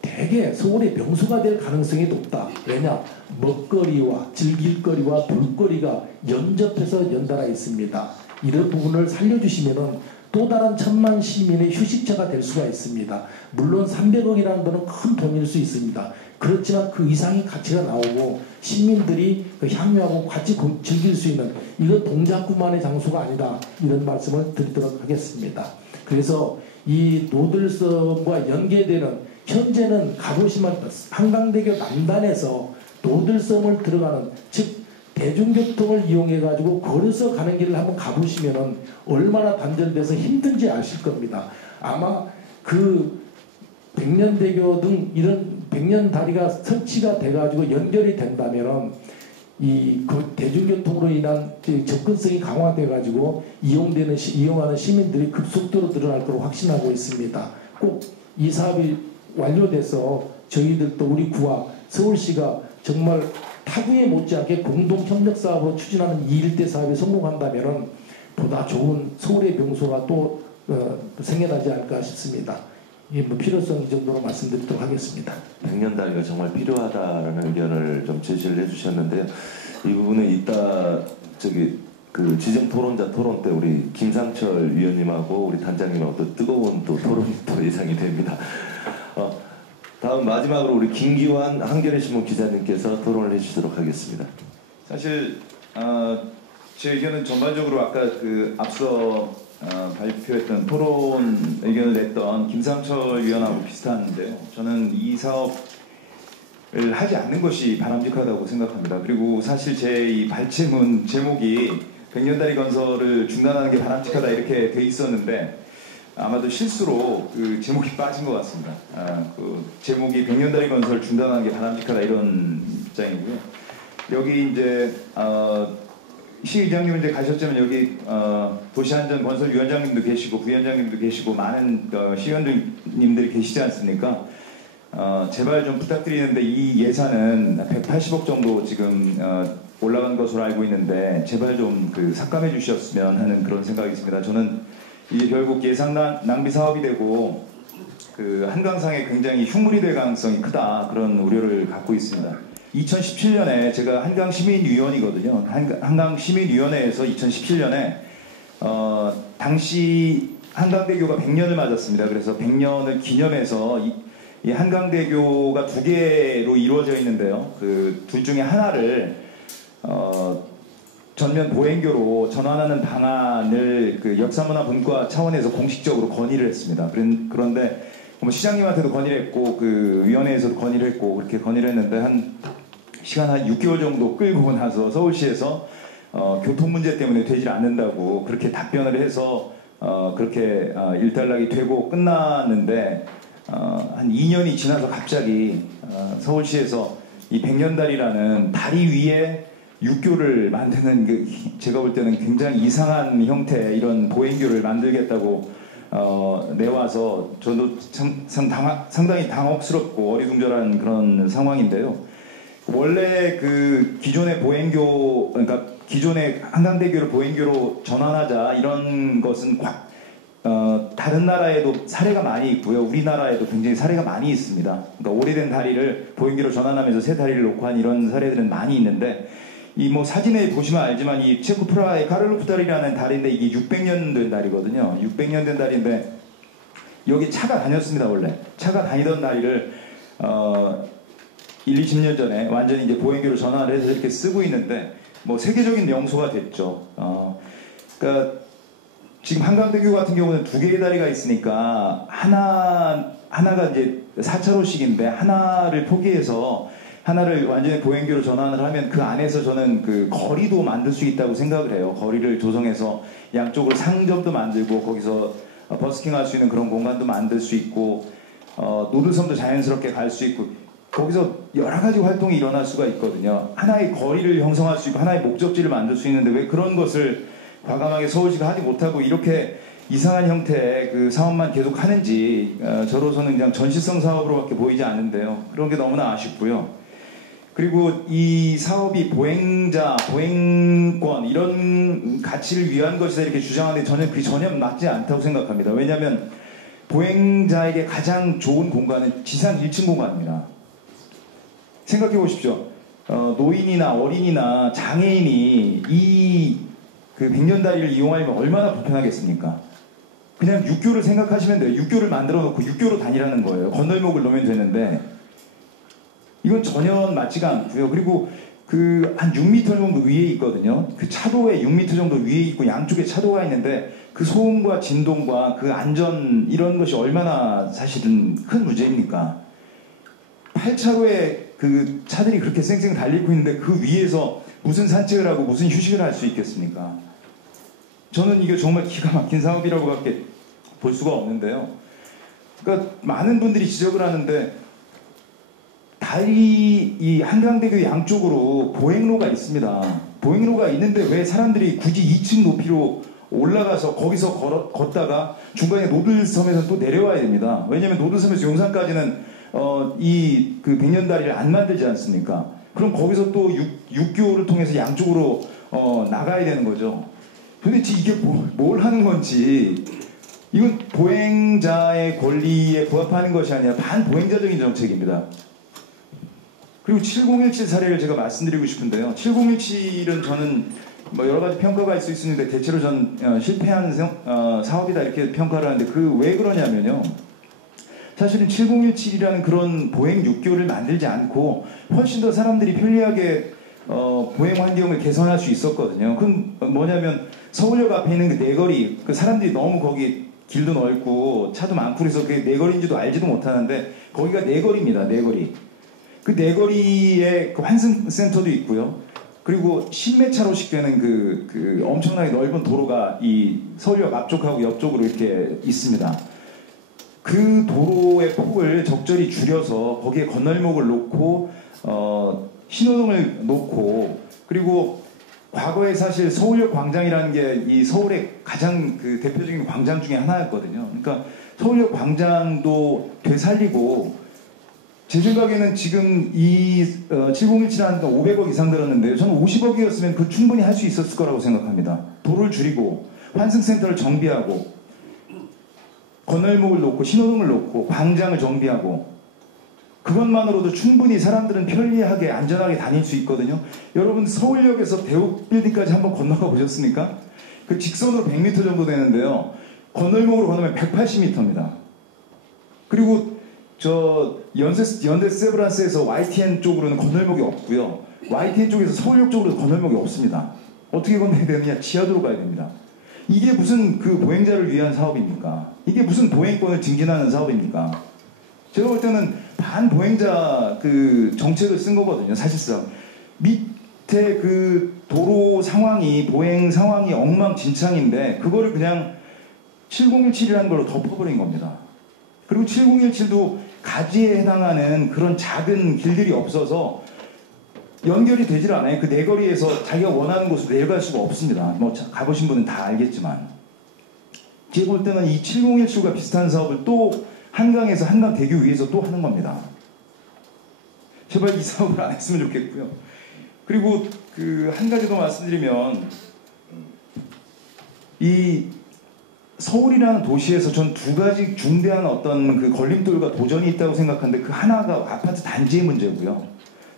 대개 서울의 명소가 될 가능성이 높다. 왜냐? 먹거리와 즐길거리와 볼거리가 연접해서 연달아 있습니다. 이런 부분을 살려주시면은 또 다른 1000만 시민의 휴식처가 될 수가 있습니다. 물론 300억이라는 돈은 큰 돈일 수 있습니다. 그렇지만 그 이상의 가치가 나오고 시민들이 향유하고 같이 즐길 수 있는 이건 동작구만의 장소가 아니다. 이런 말씀을 드리도록 하겠습니다. 그래서 이 노들섬과 연계되는 현재는 가보시면 한강대교 남단에서 노들섬을 들어가는 즉 대중교통을 이용해 가지고 걸어서 가는 길을 한번 가보시면은 얼마나 단절돼서 힘든지 아실 겁니다. 아마 그 백년대교 등 이런 백년다리가 설치가 돼 가지고 연결이 된다면은 그 대중교통으로 인한 접근성이 강화돼 가지고 이용하는 시민들이 급속도로 늘어날 것으로 확신하고 있습니다. 꼭 이 사업이 완료돼서 저희들도 우리 구와 서울시가 정말 타구에 못지않게 공동 협력 사업으로 추진하는 이 일대 사업이 성공한다면은 보다 좋은 서울의 명소가 또 생겨나지 않을까 싶습니다. 필요성 이 정도로 말씀드리도록 하겠습니다. 백년다리가 정말 필요하다라는 의견을 좀 제시를 해주셨는데요. 이 부분은 이따 그 지정 토론자 토론 때 우리 김상철 위원님하고 우리 단장님하고 또 뜨거운 또 토론이 또 예상이 됩니다. 다음 마지막으로 우리 김기환 한겨레신문 기자님께서 토론을 해주시도록 하겠습니다. 사실 제 의견은 전반적으로 아까 앞서 발표했던 토론 의견을 냈던 김상철 위원하고 비슷한데요. 저는 이 사업을 하지 않는 것이 바람직하다고 생각합니다. 그리고 사실 제 이 발제문 제목이 백년다리 건설을 중단하는 게 바람직하다 이렇게 돼 있었는데 아마도 실수로 그 제목이 빠진 것 같습니다. 그 제목이 백년다리 건설 중단하는 게 바람직하다 이런 입장이고요. 여기 이제 시의장님 이제 가셨지만 여기 도시안전건설위원장님도 계시고 부위원장님도 계시고 많은 시의원님들이 계시지 않습니까? 제발 좀 부탁드리는데 이 예산은 180억 정도 지금 올라간 것으로 알고 있는데 제발 좀 삭감해 주셨으면 하는 그런 생각이 있습니다. 저는 이게 결국 예산 낭비 사업이 되고 한강상에 굉장히 흉물이 될 가능성이 크다 그런 우려를 갖고 있습니다. 2017년에 제가 한강시민위원이거든요. 한강시민위원회에서 2017년에 당시 한강대교가 100년을 맞았습니다. 그래서 100년을 기념해서 이 한강대교가 2개로 이루어져 있는데요. 그 둘 중에 하나를 전면 보행교로 전환하는 방안을 역사문화분과 차원에서 공식적으로 건의를 했습니다. 그런데 시장님한테도 건의를 했고 위원회에서도 건의를 했고 그렇게 건의를 했는데 한 6개월 정도 끌고 나서 서울시에서 교통 문제 때문에 되질 않는다고 그렇게 답변을 해서 그렇게 일단락이 되고 끝났는데 한 2년이 지나서 갑자기 서울시에서 이 백년다리라는 다리 위에 육교를 만드는 제가 볼 때는 굉장히 이상한 형태의 이런 보행교를 만들겠다고 내와서 저도 상당히 당혹스럽고 어리둥절한 그런 상황인데요. 원래 기존의 보행교 그러니까 기존의 한강대교를 보행교로 전환하자 이런 것은 다른 나라에도 사례가 많이 있고요. 우리나라에도 굉장히 사례가 많이 있습니다. 그러니까 오래된 다리를 보행교로 전환하면서 새 다리를 놓고 한 이런 사례들은 많이 있는데 이 뭐 사진에 보시면 알지만 이 체코 프라하의 카를로프 다리라는 다리인데 이게 600년 된 다리거든요. 600년 된 다리인데 여기 차가 다녔습니다. 원래 차가 다니던 다리를 20년 전에 완전히 이제 보행교로 전환을 해서 이렇게 쓰고 있는데 뭐 세계적인 명소가 됐죠. 그러니까 지금 한강대교 같은 경우는 두 개의 다리가 있으니까 하나가 이제 4차로씩인데 하나를 포기해서 하나를 완전히 보행교로 전환을 하면 그 안에서 저는 그 거리도 만들 수 있다고 생각을 해요. 거리를 조성해서 양쪽으로 상점도 만들고 거기서 버스킹할 수 있는 그런 공간도 만들 수 있고 노르섬도 자연스럽게 갈 수 있고 거기서 여러 가지 활동이 일어날 수가 있거든요. 하나의 거리를 형성할 수 있고 하나의 목적지를 만들 수 있는데 왜 그런 것을 과감하게 서울시가 하지 못하고 이렇게 이상한 형태의 그 사업만 계속 하는지 저로서는 그냥 전시성 사업으로밖에 보이지 않는데요. 그런 게 너무나 아쉽고요. 그리고 이 사업이 보행자, 보행권 이런 가치를 위한 것이다 이렇게 주장하는데 저는 그게 전혀 맞지 않다고 생각합니다. 왜냐하면 보행자에게 가장 좋은 공간은 지상 1층 공간입니다. 생각해 보십시오. 노인이나 어린이나 장애인이 이 그 백년다리를 이용하려면 얼마나 불편하겠습니까? 그냥 육교를 생각하시면 돼요. 육교를 만들어 놓고 육교로 다니라는 거예요. 건널목을 놓으면 되는데 이건 전혀 맞지가 않고요. 그리고 그 한 6m 정도 위에 있거든요. 그 차도에 6m 정도 위에 있고 양쪽에 차도가 있는데 그 소음과 진동과 그 안전 이런 것이 얼마나 사실은 큰 문제입니까? 8차로에 그 차들이 그렇게 쌩쌩 달리고 있는데 그 위에서 무슨 산책을 하고 무슨 휴식을 할 수 있겠습니까? 저는 이게 정말 기가 막힌 사업이라고밖에 볼 수가 없는데요. 그러니까 많은 분들이 지적을 하는데 이 한강대교 양쪽으로 보행로가 있습니다. 보행로가 있는데 왜 사람들이 굳이 2층 높이로 올라가서 거기서 걷다가 중간에 노들섬에서 또 내려와야 됩니다. 왜냐하면 노들섬에서 용산까지는 이 그 백년다리를 안 만들지 않습니까? 그럼 거기서 또 육교를 통해서 양쪽으로 나가야 되는 거죠. 도대체 이게 뭘 하는 건지 이건 보행자의 권리에 부합하는 것이 아니라 반보행자적인 정책입니다. 그리고 7017 사례를 제가 말씀드리고 싶은데요. 7017은 저는 뭐 여러 가지 평가가 있을 수 있는데 대체로 저는 실패한 사업이다 이렇게 평가를 하는데 그 왜 그러냐면요. 사실은 7017이라는 그런 보행 육교를 만들지 않고 훨씬 더 사람들이 편리하게 보행 환경을 개선할 수 있었거든요. 그건 뭐냐면 서울역 앞에 있는 그 내거리, 그 사람들이 너무 거기 길도 넓고 차도 많고 그래서 그게 내거리인지도 알지도 못하는데 거기가 내거리입니다. 내거리. 그 내거리에 그 환승센터도 있고요. 그리고 10몇 차로씩 되는 그 엄청나게 넓은 도로가 이 서울역 앞쪽하고 옆쪽으로 이렇게 있습니다. 그 도로의 폭을 적절히 줄여서 거기에 건널목을 놓고 신호등을 놓고 그리고 과거에 사실 서울역 광장이라는 게 이 서울의 가장 그 대표적인 광장 중에 하나였거든요. 그러니까 서울역 광장도 되살리고 제 생각에는 지금 이 7017하는데 500억 이상 들었는데요. 저는 50억이었으면 그 충분히 할 수 있었을 거라고 생각합니다. 도로를 줄이고 환승센터를 정비하고 건널목을 놓고 신호등을 놓고 광장을 정비하고 그것만으로도 충분히 사람들은 편리하게 안전하게 다닐 수 있거든요. 여러분 서울역에서 대우빌딩까지 한번 건너가 보셨습니까? 그 직선으로 100m 정도 되는데요. 건널목으로 건너면 180m입니다. 그리고 저 연대 세브란스에서 YTN 쪽으로는 건널목이 없고요. YTN 쪽에서 서울역 쪽으로 건널목이 없습니다. 어떻게 건너야 되느냐? 지하도로 가야 됩니다. 이게 무슨 그 보행자를 위한 사업입니까? 이게 무슨 보행권을 증진하는 사업입니까? 제가 볼 때는 반보행자 그 정책을 쓴 거거든요. 사실상 밑에 그 도로 상황이 보행 상황이 엉망진창인데 그거를 그냥 7017이라는 걸로 덮어버린 겁니다. 그리고 7017도 가지에 해당하는 그런 작은 길들이 없어서 연결이 되질 않아요. 그 내거리에서 자기가 원하는 곳으로 내려갈 수가 없습니다. 뭐 가보신 분은 다 알겠지만 제가 볼 때는 이 7017과 비슷한 사업을 또 한강에서 한강대교 위에서 또 하는 겁니다. 제발 이 사업을 안 했으면 좋겠고요. 그리고 그 한 가지 더 말씀드리면 이 서울이라는 도시에서 전 두 가지 중대한 어떤 그 걸림돌과 도전이 있다고 생각하는데 그 하나가 아파트 단지의 문제고요.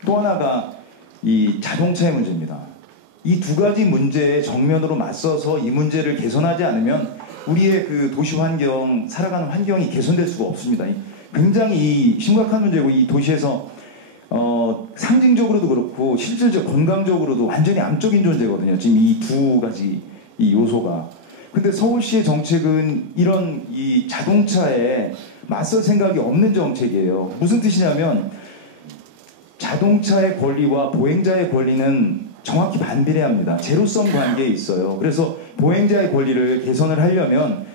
또 하나가 이 자동차의 문제입니다. 이 두 가지 문제에 정면으로 맞서서 이 문제를 개선하지 않으면 우리의 그 도시 환경, 살아가는 환경이 개선될 수가 없습니다. 굉장히 심각한 문제고 이 도시에서 상징적으로도 그렇고 실질적 건강적으로도 완전히 암적인 존재거든요. 지금 이 두 가지 이 요소가. 근데 서울시의 정책은 이런 이 자동차에 맞설 생각이 없는 정책이에요. 무슨 뜻이냐면 자동차의 권리와 보행자의 권리는 정확히 반비례합니다. 제로섬 관계에 있어요. 그래서 보행자의 권리를 개선을 하려면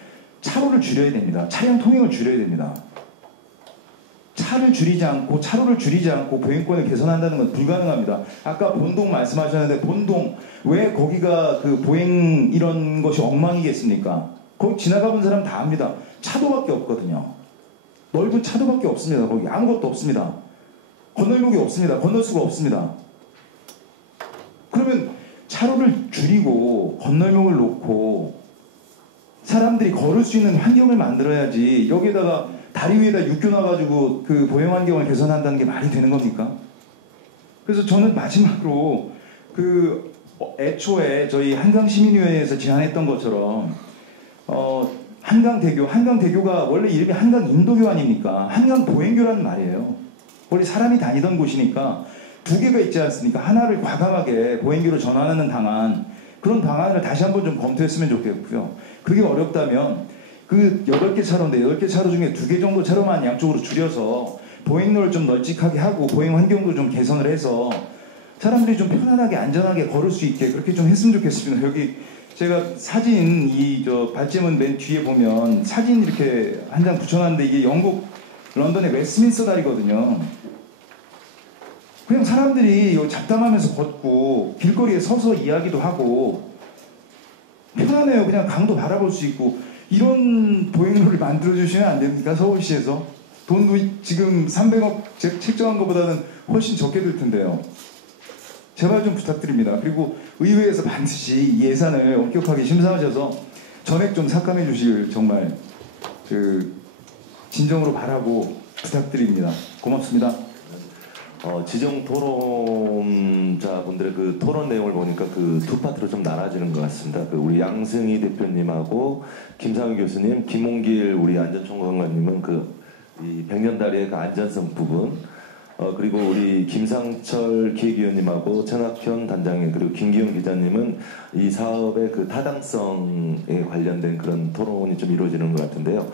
차로를 줄여야 됩니다. 차량 통행을 줄여야 됩니다. 차를 줄이지 않고 차로를 줄이지 않고 보행권을 개선한다는 건 불가능합니다. 아까 본동 말씀하셨는데 본동 왜 거기가 그 보행 이런 것이 엉망이겠습니까? 거기 지나가 본 사람 다 압니다. 차도밖에 없거든요. 넓은 차도밖에 없습니다. 거기 아무것도 없습니다. 건널목이 없습니다. 건널 수가 없습니다. 그러면 차로를 줄이고 건널목을 놓고 사람들이 걸을 수 있는 환경을 만들어야지 여기에다가 다리 위에다 육교 놔가지고 그 보행 환경을 개선한다는 게 말이 되는 겁니까? 그래서 저는 마지막으로 그 애초에 저희 한강시민위원회에서 제안했던 것처럼 한강대교가 원래 이름이 한강인도교 아닙니까? 한강보행교라는 말이에요. 원래 사람이 다니던 곳이니까 두 개가 있지 않습니까? 하나를 과감하게 보행교로 전환하는 그런 방안을 다시 한번 좀 검토했으면 좋겠고요. 그게 어렵다면 그 8개 차로인데 8개 차로 중에 2개 정도 차로만 양쪽으로 줄여서 보행로를 좀 널찍하게 하고 보행 환경도 좀 개선을 해서 사람들이 좀 편안하게 안전하게 걸을 수 있게 그렇게 좀 했으면 좋겠습니다. 여기 제가 사진 발제문 맨 뒤에 보면 사진 이렇게 한 장 붙여놨는데 이게 영국 런던의 웨스트민스터 다리거든요. 그냥 사람들이 잡담하면서 걷고 길거리에 서서 이야기도 하고 편안해요. 그냥 강도 바라볼 수 있고 이런 보행로를 만들어주시면 안 됩니까? 서울시에서 돈도 지금 300억 책정한 것보다는 훨씬 적게 들 텐데요. 제발 좀 부탁드립니다. 그리고 의회에서 반드시 예산을 엄격하게 심사하셔서 전액 좀 삭감해 주실 정말 진정으로 바라고 부탁드립니다. 고맙습니다. 지정 토론자분들의 그 토론 내용을 보니까 그 두 파트로 좀 나눠지는 것 같습니다. 우리 양승희 대표님하고 김상희 교수님, 김홍길 우리 안전총괄관님은 이 백년다리의 그 안전성 부분, 그리고 우리 김상철 기획위원님하고 천학현 단장님 그리고 김기용 기자님은 이 사업의 그 타당성에 관련된 그런 토론이 좀 이루어지는 것 같은데요.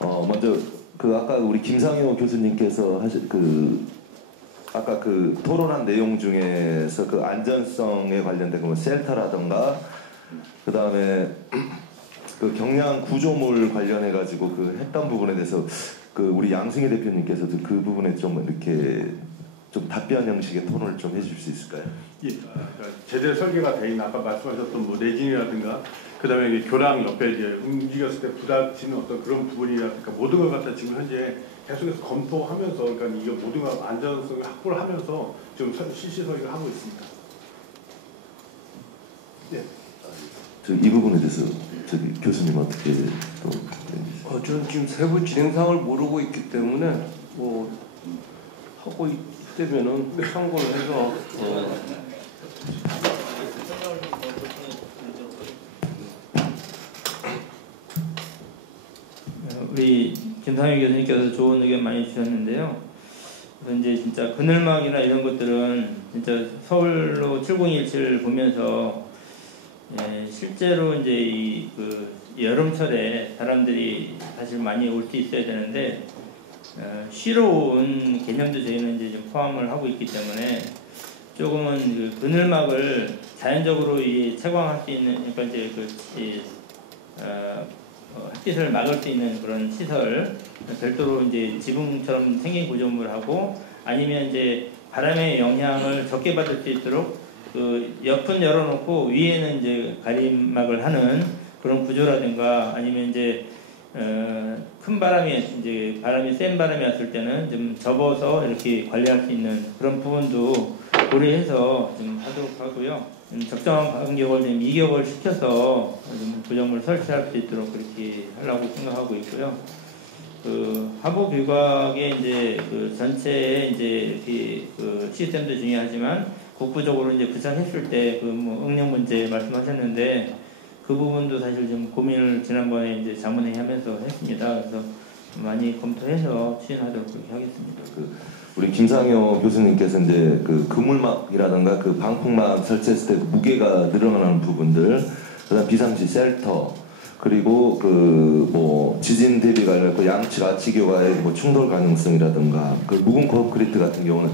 먼저 아까 우리 김상효 교수님께서 아까 토론한 내용 중에서 그 안전성에 관련된 셀터라던가 그 다음에 그 경량 구조물 관련해 가지고 했던 부분에 대해서 우리 양승희 대표님께서도 그 부분에 좀 이렇게 좀 답변 형식의 토론을 좀 해주실 수 있을까요? 예, 제대로 설계가 돼 있는 아까 말씀하셨던 내진이라든가 그다음에 교량 옆에 이제 움직였을 때 부닥치는 어떤 그런 부분이라든가 모든 걸 갖다 지금 현재 계속해서 검토하면서 그러니까 이거 모든 걸 안전성을 확보를 하면서 지금 실시 설계를 하고 있습니다. 네. 이 부분에 대해서 교수님 어떻게 또? 저는 지금 세부 진행상을 모르고 있기 때문에 하고 있다면은 참고를 해서 우리 김상희 교수님께서 좋은 의견 많이 주셨는데요. 그래서 이제 진짜 그늘막이나 이런 것들은 진짜 서울로 7017 보면서 실제로 이제 여름철에 사람들이 사실 많이 올 수 있어야 되는데 쉬러 온 개념도 저희는 이제 좀 포함을 하고 있기 때문에 조금은 그늘막을 자연적으로 채광할 수 있는 그러니까 이제 햇빛을 막을 수 있는 그런 시설 별도로 이제 지붕처럼 생긴 구조물하고 아니면 이제 바람의 영향을 적게 받을 수 있도록 옆은 열어놓고 위에는 이제 가림막을 하는 그런 구조라든가 아니면 이제 큰 바람이 센 바람이 왔을 때는 좀 접어서 이렇게 관리할 수 있는 그런 부분도 고려해서 좀 하도록 하고요. 적정한 간격을 좀 2격을 시켜서 좀 구조물 설치할 수 있도록 그렇게 하려고 생각하고 있고요. 그 하부 규각의 이제 그 전체의 이제 그 시스템도 중요하지만 국부적으로 이제 구상했을 때 그 뭐 응용 문제 말씀하셨는데 그 부분도 사실 좀 고민을 지난번에 이제 자문회의 하면서 했습니다. 그래서 많이 검토해서 추진하도록 그렇게 하겠습니다. 우리 김상효 교수님께서 이제 그 그물막이라든가 그 방풍막 설치했을 때 무게가 늘어나는 부분들, 그다음 비상시 셀터, 그리고 그 뭐 지진 대비 관련 양측 아치 교과의 뭐 충돌 가능성이라든가 그 묵은 콘크리트 같은 경우는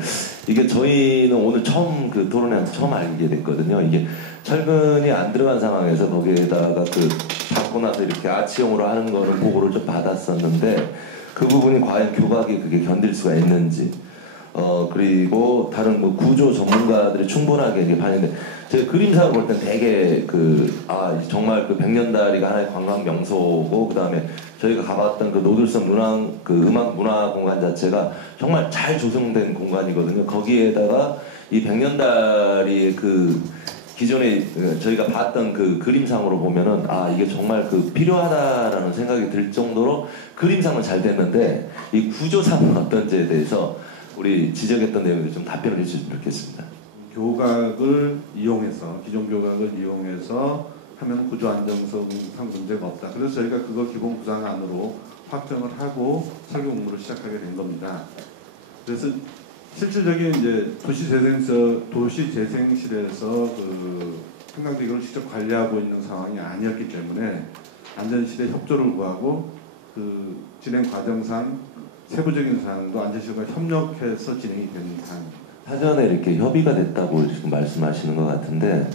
이게 저희는 오늘 처음 그 토론회에서 처음 알게 됐거든요. 이게 철근이 안 들어간 상황에서 거기에다가 그 받고 나서 이렇게 아치형으로 하는 거는 보고를 좀 받았었는데 그 부분이 과연 교각이 그게 견딜 수가 있는지 그리고 다른 뭐 구조 전문가들이 충분하게 이게 반영돼. 제가 그림상으로 볼 땐 되게 정말 그 백년다리가 하나의 관광 명소고 그다음에 저희가 가봤던 그 노들섬 음악 문화 공간 자체가 정말 잘 조성된 공간이거든요. 거기에다가 이 백년다리의 그 기존에 저희가 봤던 그 그림상으로 보면은 이게 정말 그 필요하다라는 생각이 들 정도로 그림상은 잘 됐는데 이 구조상은 어떤지에 대해서 우리 지적했던 내용에 좀 답변을 해주시면 좋겠습니다. 교각을 이용해서 기존 교각을 이용해서 하면 구조 안정성상 문제가 없다. 그래서 저희가 그거 기본 구상 안으로 확정을 하고 설계 공부를 시작하게 된 겁니다. 그래서 실질적인 이제 도시재생실에서 그 한강대교를 직접 관리하고 있는 상황이 아니었기 때문에 안전실에 협조를 구하고 그 진행 과정상 세부적인 사항도 안전실과 협력해서 진행이 되는 사항입니다. 사전에 이렇게 협의가 됐다고 지금 말씀하시는 것 같은데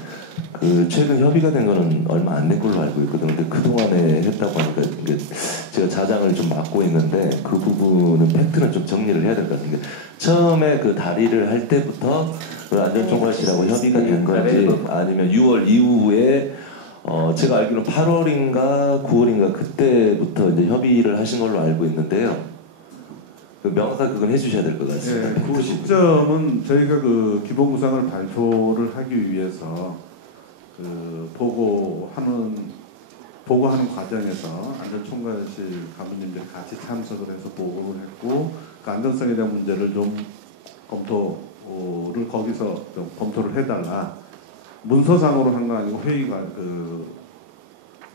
그 최근 협의가 된 거는 얼마 안 된 걸로 알고 있거든요. 근데 그동안에 했다고 하니까 이게 제가 자장을 좀 맡고 있는데 그 부분은 팩트는 좀 정리를 해야 될 것 같은데 처음에 그 다리를 할 때부터 그 안전총괄실하고 협의가 된 건지 아니면 6월 이후에 제가 알기로는 8월인가 9월인가 그때부터 이제 협의를 하신 걸로 알고 있는데요. 명확하게 그건 해주셔야 될 것 같습니다. 네, 그 시점은 저희가 그 기본 구상을 발표를 하기 위해서 그 보고하는 과정에서 안전총괄실 간부님들이 같이 참석을 해서 보고를 했고 그 안전성에 대한 문제를 좀 검토를 거기서 좀 검토를 해달라. 문서상으로 한 거 아니고 회의가 그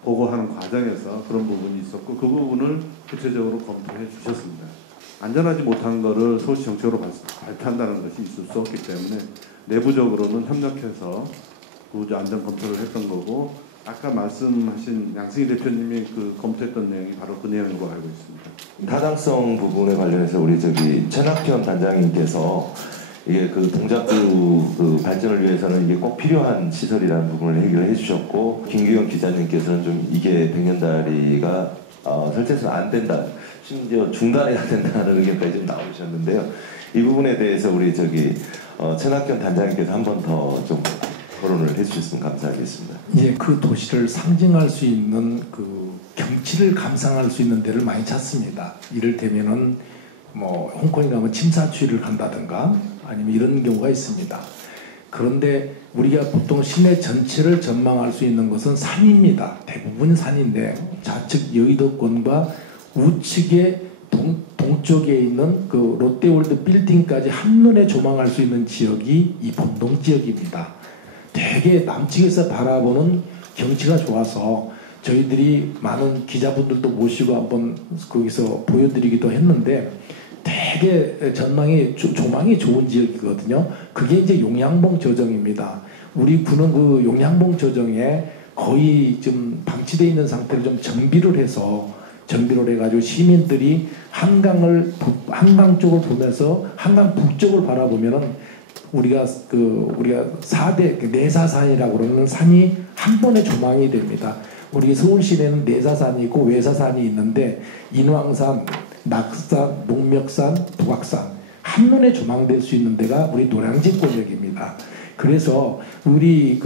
보고하는 과정에서 그런 부분이 있었고 그 부분을 구체적으로 검토해 주셨습니다. 안전하지 못한 거를 서울시 정책으로 발표한다는 것이 있을 수 없기 때문에 내부적으로는 협력해서 구조 안전 검토를 했던 거고 아까 말씀하신 양승희 대표님이 그 검토했던 내용이 바로 그 내용으로 알고 있습니다. 타당성 부분에 관련해서 우리 최낙현 단장님께서 이게 그 동작구 그 발전을 위해서는 이게 꼭 필요한 시설이라는 부분을 얘기를 해주셨고 김규영 기자님께서는 좀 이게 백년다리가 설치해서는 안 된다. 심지어 중단해야 된다는 의견까지 좀 나오셨는데요. 이 부분에 대해서 우리 최낙현 단장님께서 한 번 더 좀 토론을 해주셨으면 감사하겠습니다. 예, 그 도시를 상징할 수 있는 그 경치를 감상할 수 있는 데를 많이 찾습니다. 이를테면은 뭐 홍콩에 가면 침사추이를 간다든가 아니면 이런 경우가 있습니다. 그런데 우리가 보통 시내 전체를 전망할 수 있는 것은 산입니다. 대부분 산인데 좌측 여의도권과 우측에 동쪽에 있는 그 롯데월드 빌딩까지 한눈에 조망할 수 있는 지역이 이 본동 지역입니다. 되게 남측에서 바라보는 경치가 좋아서 저희들이 많은 기자분들도 모시고 한번 거기서 보여드리기도 했는데 되게 전망이 조망이 좋은 지역이거든요. 그게 이제 용양봉 저정입니다. 우리 구는 그 용양봉 저정에 거의 좀 방치되어 있는 상태를 좀 정비를 해가지고 시민들이 한강 쪽을 보면서 한강 북쪽을 바라보면은 우리가 4대 내사산이라고 그러는 산이 한 번에 조망이 됩니다. 우리 서울시내는 내사산이 있고 외사산이 있는데 인왕산, 낙산, 농멱산, 북악산 한눈에 조망될 수 있는 데가 우리 노량진권역입니다. 그래서 우리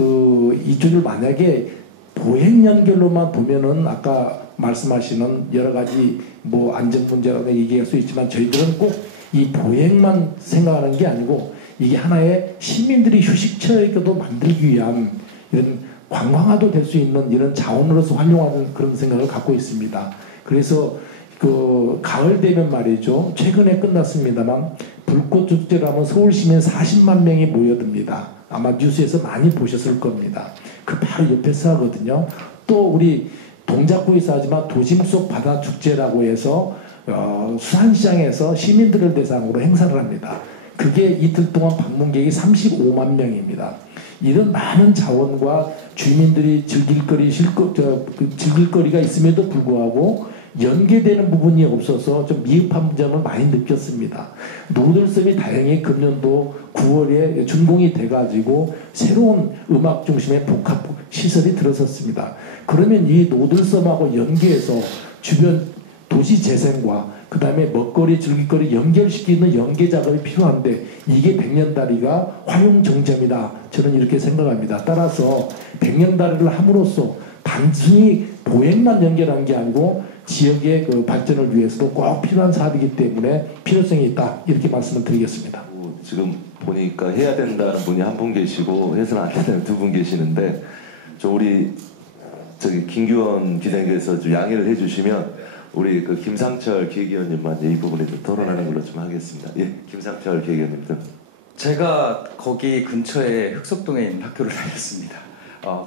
이쪽을 만약에 보행 연결로만 보면은 아까 말씀하시는 여러 가지 뭐 안전 문제라고 얘기할 수 있지만 저희들은 꼭 이 보행만 생각하는 게 아니고 이게 하나의 시민들이 휴식처에도 만들기 위한 이런 관광화도 될 수 있는 이런 자원으로서 활용하는 그런 생각을 갖고 있습니다. 그래서 그 가을 되면 말이죠. 최근에 끝났습니다만 불꽃 축제를 하면 서울 시민 40만 명이 모여듭니다. 아마 뉴스에서 많이 보셨을 겁니다. 그 바로 옆에서 하거든요. 또 우리 동작구에서 하지만 도심 속 바다 축제라고 해서 수산시장에서 시민들을 대상으로 행사를 합니다. 그게 이틀 동안 방문객이 35만 명입니다. 이런 많은 자원과 주민들이 즐길 거리가 있음에도 불구하고 연계되는 부분이 없어서 좀 미흡한 점을 많이 느꼈습니다. 노들섬이 다행히 금년도 9월에 준공이 돼가지고 새로운 음악 중심의 복합 시설이 들어섰습니다. 그러면 이 노들섬하고 연계해서 주변 도시 재생과 그 다음에 먹거리, 즐길거리 연결시키는 연계 작업이 필요한데 이게 백년다리가 활용 정점이다. 저는 이렇게 생각합니다. 따라서 백년다리를 함으로써 단순히 보행만 연결한 게 아니고 지역의 그 발전을 위해서도 꼭 필요한 사업이기 때문에 필요성이 있다. 이렇게 말씀을 드리겠습니다. 지금 보니까 해야 된다는 분이 한 분 계시고 해서는 안 된다는 두 분 계시는데 좀 우리 저기 김규원 기자님께서 좀 양해를 해주시면 우리 그 김상철 기획위원님만 이 부분에 좀 토론하는 걸로 좀 하겠습니다. 예, 김상철 기획위원님들. 제가 거기 근처에 흑석동에 있는 학교를 다녔습니다.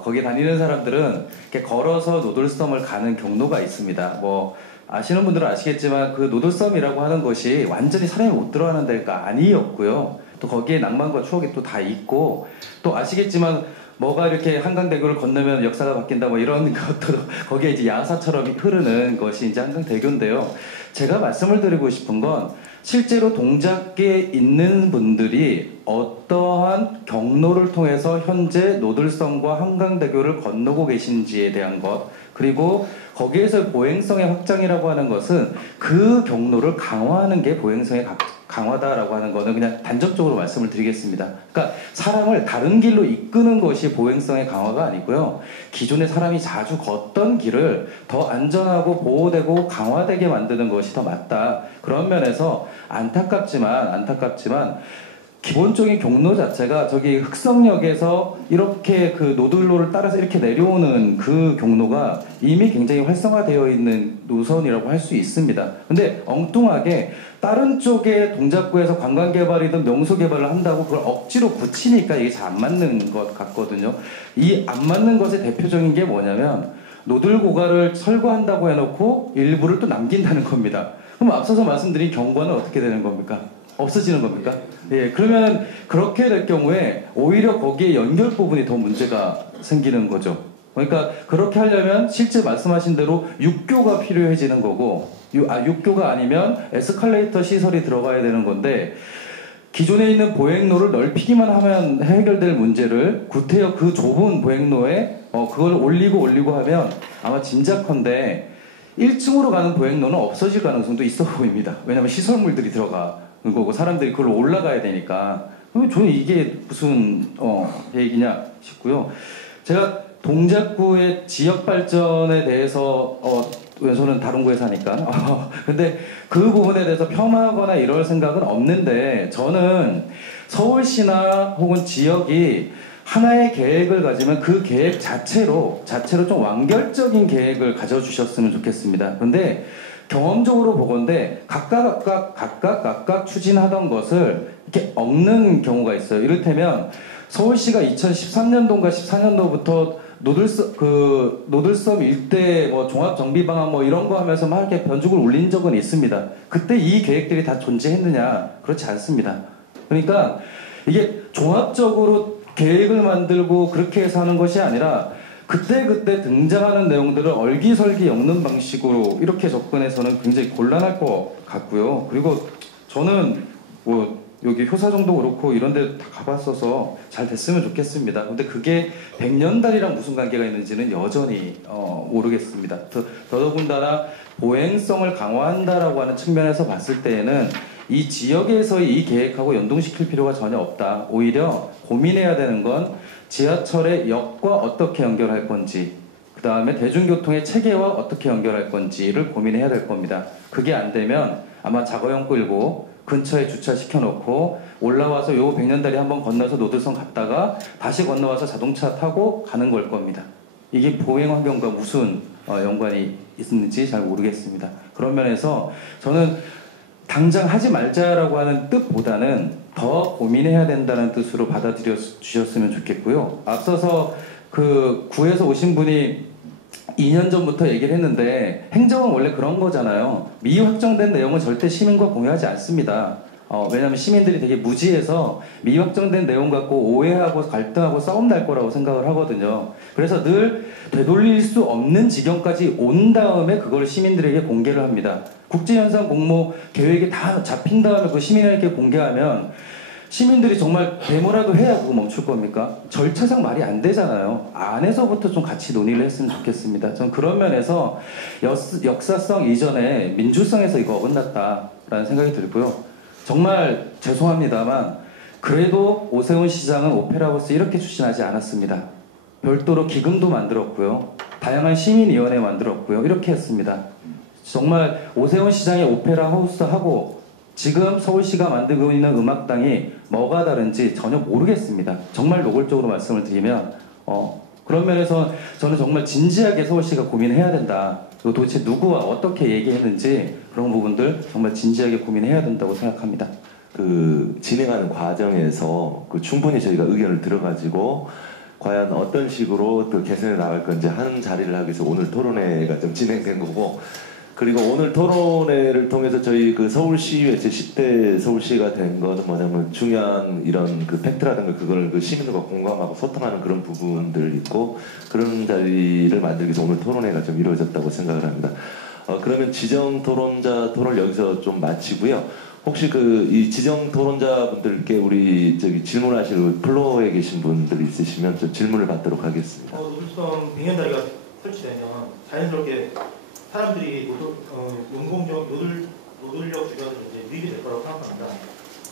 거기 다니는 사람들은 이렇게 걸어서 노들섬을 가는 경로가 있습니다. 뭐 아시는 분들은 아시겠지만 그 노들섬이라고 하는 것이 완전히 사람이 못 들어가는 데가 아니었고요. 또 거기에 낭만과 추억이 또 다 있고 또 아시겠지만 뭐가 이렇게 한강대교를 건너면 역사가 바뀐다 뭐 이런 것도 거기에 이제 야사처럼 흐르는 것이 이제 한강대교인데요. 제가 말씀을 드리고 싶은 건 실제로 동작에 있는 분들이 어떠한 경로를 통해서 현재 노들섬과 한강대교를 건너고 계신지에 대한 것 그리고 거기에서 보행성의 확장이라고 하는 것은 그 경로를 강화하는 게 보행성의 강화다라고 하는 거는 그냥 단적적으로 말씀을 드리겠습니다. 그러니까 사람을 다른 길로 이끄는 것이 보행성의 강화가 아니고요. 기존에 사람이 자주 걷던 길을 더 안전하고 보호되고 강화되게 만드는 것이 더 맞다. 그런 면에서 안타깝지만 기본적인 경로 자체가 저기 흑성역에서 이렇게 그 노들로를 따라서 이렇게 내려오는 그 경로가 이미 굉장히 활성화되어 있는 노선이라고 할 수 있습니다. 근데 엉뚱하게 다른 쪽에 동작구에서 관광개발이든 명소개발을 한다고 그걸 억지로 붙이니까 이게 잘 안 맞는 것 같거든요. 이 안 맞는 것의 대표적인 게 뭐냐면 노들고가를 철거한다고 해놓고 일부를 또 남긴다는 겁니다. 그럼 앞서서 말씀드린 경관은 어떻게 되는 겁니까? 없어지는 겁니까? 예, 그러면 그렇게 될 경우에 오히려 거기에 연결 부분이 더 문제가 생기는 거죠. 그러니까 그렇게 하려면 실제 말씀하신 대로 육교가 필요해지는 거고 육교가 아니면 에스컬레이터 시설이 들어가야 되는 건데 기존에 있는 보행로를 넓히기만 하면 해결될 문제를 구태여 그 좁은 보행로에 그걸 올리고 하면 아마 짐작컨대 1층으로 가는 보행로는 없어질 가능성도 있어 보입니다. 왜냐하면 시설물들이 들어가 거고 사람들이 그걸로 올라가야 되니까 저는 이게 무슨 얘기냐 싶고요. 제가 동작구의 지역 발전에 대해서 저는 다른 구에 사니까 근데 그 부분에 대해서 폄하하거나 이럴 생각은 없는데 저는 서울시나 혹은 지역이 하나의 계획을 가지면 그 계획 자체로 좀 완결적인 계획을 가져주셨으면 좋겠습니다. 그런데 경험적으로 보건대 각각 추진하던 것을 이렇게 엎는 경우가 있어요. 이를테면 서울시가 2013년도인가 14년도부터 노들섬 일대 뭐 종합정비 방안 뭐 이런 거 하면서 막 이렇게 변죽을 울린 적은 있습니다. 그때 이 계획들이 다 존재했느냐? 그렇지 않습니다. 그러니까 이게 종합적으로 계획을 만들고 그렇게 해서 하는 것이 아니라 그때 등장하는 내용들을 얼기설기 엮는 방식으로 이렇게 접근해서는 굉장히 곤란할 것 같고요. 그리고 저는 뭐 여기 효사정도 그렇고 이런 데 다 가봤어서 잘 됐으면 좋겠습니다. 근데 그게 백년달이랑 무슨 관계가 있는지는 여전히 모르겠습니다. 더더군다나 보행성을 강화한다라고 하는 측면에서 봤을 때에는 이 지역에서의 이 계획하고 연동시킬 필요가 전혀 없다. 오히려 고민해야 되는 건 지하철의 역과 어떻게 연결할 건지 그 다음에 대중교통의 체계와 어떻게 연결할 건지를 고민해야 될 겁니다. 그게 안 되면 아마 자가용 끌고 근처에 주차시켜놓고 올라와서 요 백년다리 한번 건너서 노들성 갔다가 다시 건너와서 자동차 타고 가는 걸 겁니다. 이게 보행 환경과 무슨 연관이 있는지 잘 모르겠습니다. 그런 면에서 저는 당장 하지 말자라고 하는 뜻보다는 더 고민해야 된다는 뜻으로 받아들여 주셨으면 좋겠고요. 앞서서 그 구에서 오신 분이 2년 전부터 얘기를 했는데 행정은 원래 그런 거잖아요. 미확정된 내용은 절대 시민과 공유하지 않습니다. 왜냐하면 시민들이 되게 무지해서 미확정된 내용 갖고 오해하고 갈등하고 싸움 날 거라고 생각을 하거든요. 그래서 늘 되돌릴 수 없는 지경까지 온 다음에 그걸 시민들에게 공개를 합니다. 국제현상 공모 계획이 다 잡힌 다음에 그 시민에게 공개하면 시민들이 정말 데모라도 해야 그거 멈출 겁니까? 절차상 말이 안 되잖아요. 안에서부터 좀 같이 논의를 했으면 좋겠습니다. 전 그런 면에서 역사성 이전에 민주성에서 이거 어긋났다라는 생각이 들고요. 정말 죄송합니다만 그래도 오세훈 시장은 오페라하우스 이렇게 추진하지 않았습니다. 별도로 기금도 만들었고요. 다양한 시민위원회 만들었고요. 이렇게 했습니다. 정말 오세훈 시장의 오페라하우스하고 지금 서울시가 만들고 있는 음악당이 뭐가 다른지 전혀 모르겠습니다. 정말 노골적으로 말씀을 드리면 그런 면에서 저는 정말 진지하게 서울시가 고민해야 된다. 그리고 도대체 누구와 어떻게 얘기했는지 그런 부분들 정말 진지하게 고민해야 된다고 생각합니다. 그 진행하는 과정에서 그 충분히 저희가 의견을 들어가지고 과연 어떤 식으로 또 개선해 나갈 건지 하는 자리를 하기 위해서 오늘 토론회가 좀 진행된 거고, 그리고 오늘 토론회를 통해서 저희 그 서울시의회 제10대 서울시가 된 거는 뭐냐면 중요한 이런 그 팩트라든가 그걸 그 시민들과 공감하고 소통하는 그런 부분들 있고, 그런 자리를 만들기 위해서 오늘 토론회가 좀 이루어졌다고 생각을 합니다. 그러면 지정 토론자 토론을 여기서 좀 마치고요. 혹시 그 이 지정 토론자분들께 우리 저기 질문하실 플로어에 계신 분들 있으시면 좀 질문을 받도록 하겠습니다. 노들성 백년다리가 설치되면 자연스럽게 사람들이 노들역 주변으로 이제 유입이 될 거라고 생각합니다.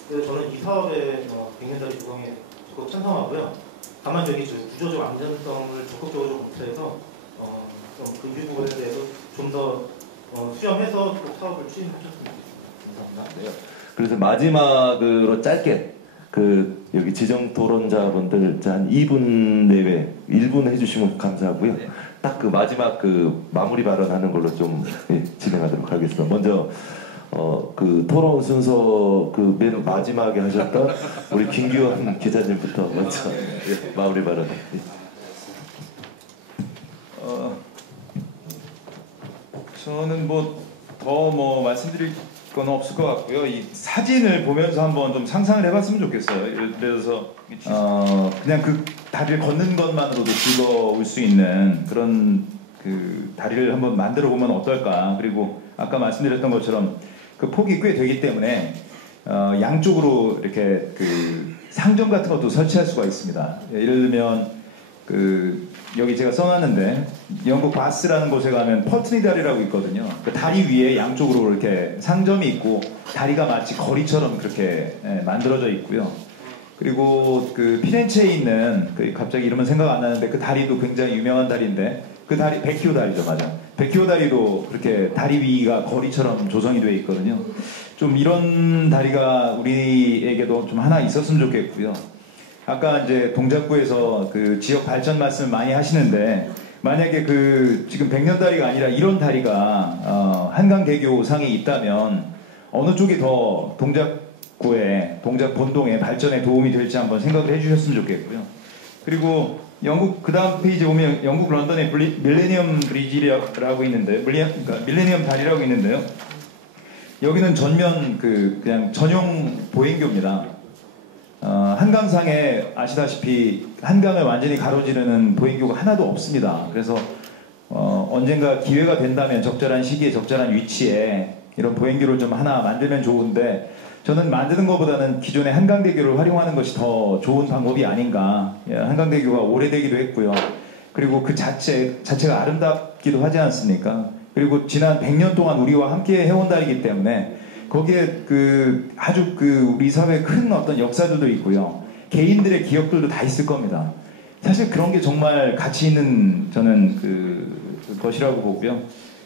그래서 저는 이 사업의 백년다리 조성에 적극 찬성하고요. 다만 여기 구조적 안전성을 적극적으로 검토해서 그 부분에 대해서 좀 더 수렴해서 사업을 추진하셨으면 좋겠습니다. 감사합니다. 네. 그래서 마지막으로 짧게 그 여기 지정 토론자분들 한 2분 내외 1분 해주시면 감사하고요. 네. 딱 그 마지막 그 마무리 발언하는 걸로 좀 진행하도록 하겠습니다. 먼저 그 토론 순서 그 맨 마지막에 하셨던 우리 김기원 기자님부터 먼저 마무리 발언. 저는 더 말씀드릴 건 없을 것 같고요. 이 사진을 보면서 한번 좀 상상을 해봤으면 좋겠어요. 예를 들어서 그냥 그 다리를 걷는 것만으로도 즐거울 수 있는 그런 그 다리를 한번 만들어 보면 어떨까. 그리고 아까 말씀드렸던 것처럼 그 폭이 꽤 되기 때문에 양쪽으로 이렇게 그 상점 같은 것도 설치할 수가 있습니다. 예를 들면 그 여기 제가 써놨는데 영국 바스라는 곳에 가면 퍼트니 다리라고 있거든요. 그 다리 위에 양쪽으로 이렇게 상점이 있고 다리가 마치 거리처럼 그렇게 만들어져 있고요. 그리고 그 피렌체에 있는 그 갑자기 이름은 생각 안 나는데 그 다리도 굉장히 유명한 다리인데 그 다리 베키오 다리죠, 맞아. 베키오 다리도 그렇게 다리 위가 거리처럼 조성이 되어 있거든요. 좀 이런 다리가 우리에게도 좀 하나 있었으면 좋겠고요. 아까 이제 동작구에서 그 지역 발전 말씀을 많이 하시는데 만약에 그 지금 백년다리가 아니라 이런 다리가 한강대교상에 있다면 어느 쪽이 더 동작구에 동작 본동의 발전에 도움이 될지 한번 생각을 해주셨으면 좋겠고요. 그리고 영국 그 다음 페이지 보면 영국 런던에 밀레니엄 브리지라고 있는데 그러니까 밀레니엄 다리라고 있는데요. 여기는 전면 그냥 전용 보행교입니다. 한강상에 아시다시피 한강을 완전히 가로지르는 보행교가 하나도 없습니다. 그래서 언젠가 기회가 된다면 적절한 시기에 적절한 위치에 이런 보행교를 좀 하나 만들면 좋은데 저는 만드는 것보다는 기존의 한강대교를 활용하는 것이 더 좋은 방법이 아닌가. 한강대교가 오래되기도 했고요. 그리고 그 자체가 아름답기도 하지 않습니까? 그리고 지난 100년 동안 우리와 함께 해온 다리이기 때문에 거기에 아주 우리 사회에 큰 어떤 역사들도 있고요. 개인들의 기억들도 다 있을 겁니다. 사실 그런 게 정말 가치 있는 저는 것이라고 보고요.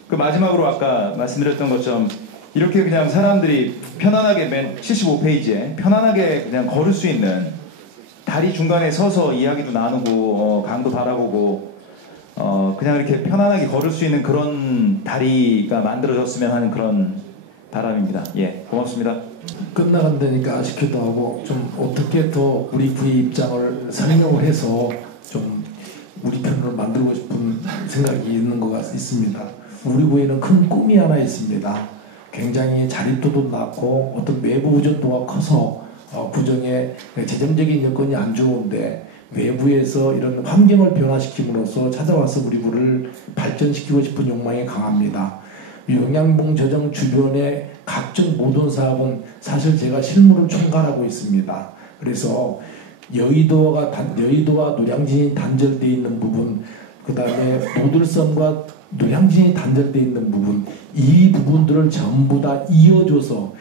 그 마지막으로 아까 말씀드렸던 것처럼 이렇게 그냥 사람들이 편안하게 맨 75페이지에 편안하게 그냥 걸을 수 있는 다리 중간에 서서 이야기도 나누고 강도 바라보고 그냥 이렇게 편안하게 걸을 수 있는 그런 다리가 만들어졌으면 하는 그런 바람입니다. 예, 고맙습니다. 끝나간다니까 아쉽기도 하고 좀 어떻게 더 우리 부의 입장을 설명을 해서 좀 우리 편을 만들고 싶은 생각이 있는 것 같습니다. 우리 부에는 큰 꿈이 하나 있습니다. 굉장히 자립도도 낮고 어떤 외부 의존도가 커서 구정에 재정적인 여건이 안 좋은데 외부에서 이런 환경을 변화시킴으로써 찾아와서 우리 부를 발전시키고 싶은 욕망이 강합니다. 영양봉 저정 주변의 각종 모든 사업은 사실 제가 실무를 총괄하고 있습니다. 그래서 여의도와 노량진이 단절되어 있는 부분, 그 다음에 노들섬과 노량진이 단절되어 있는 부분, 이 부분들을 전부 다 이어줘서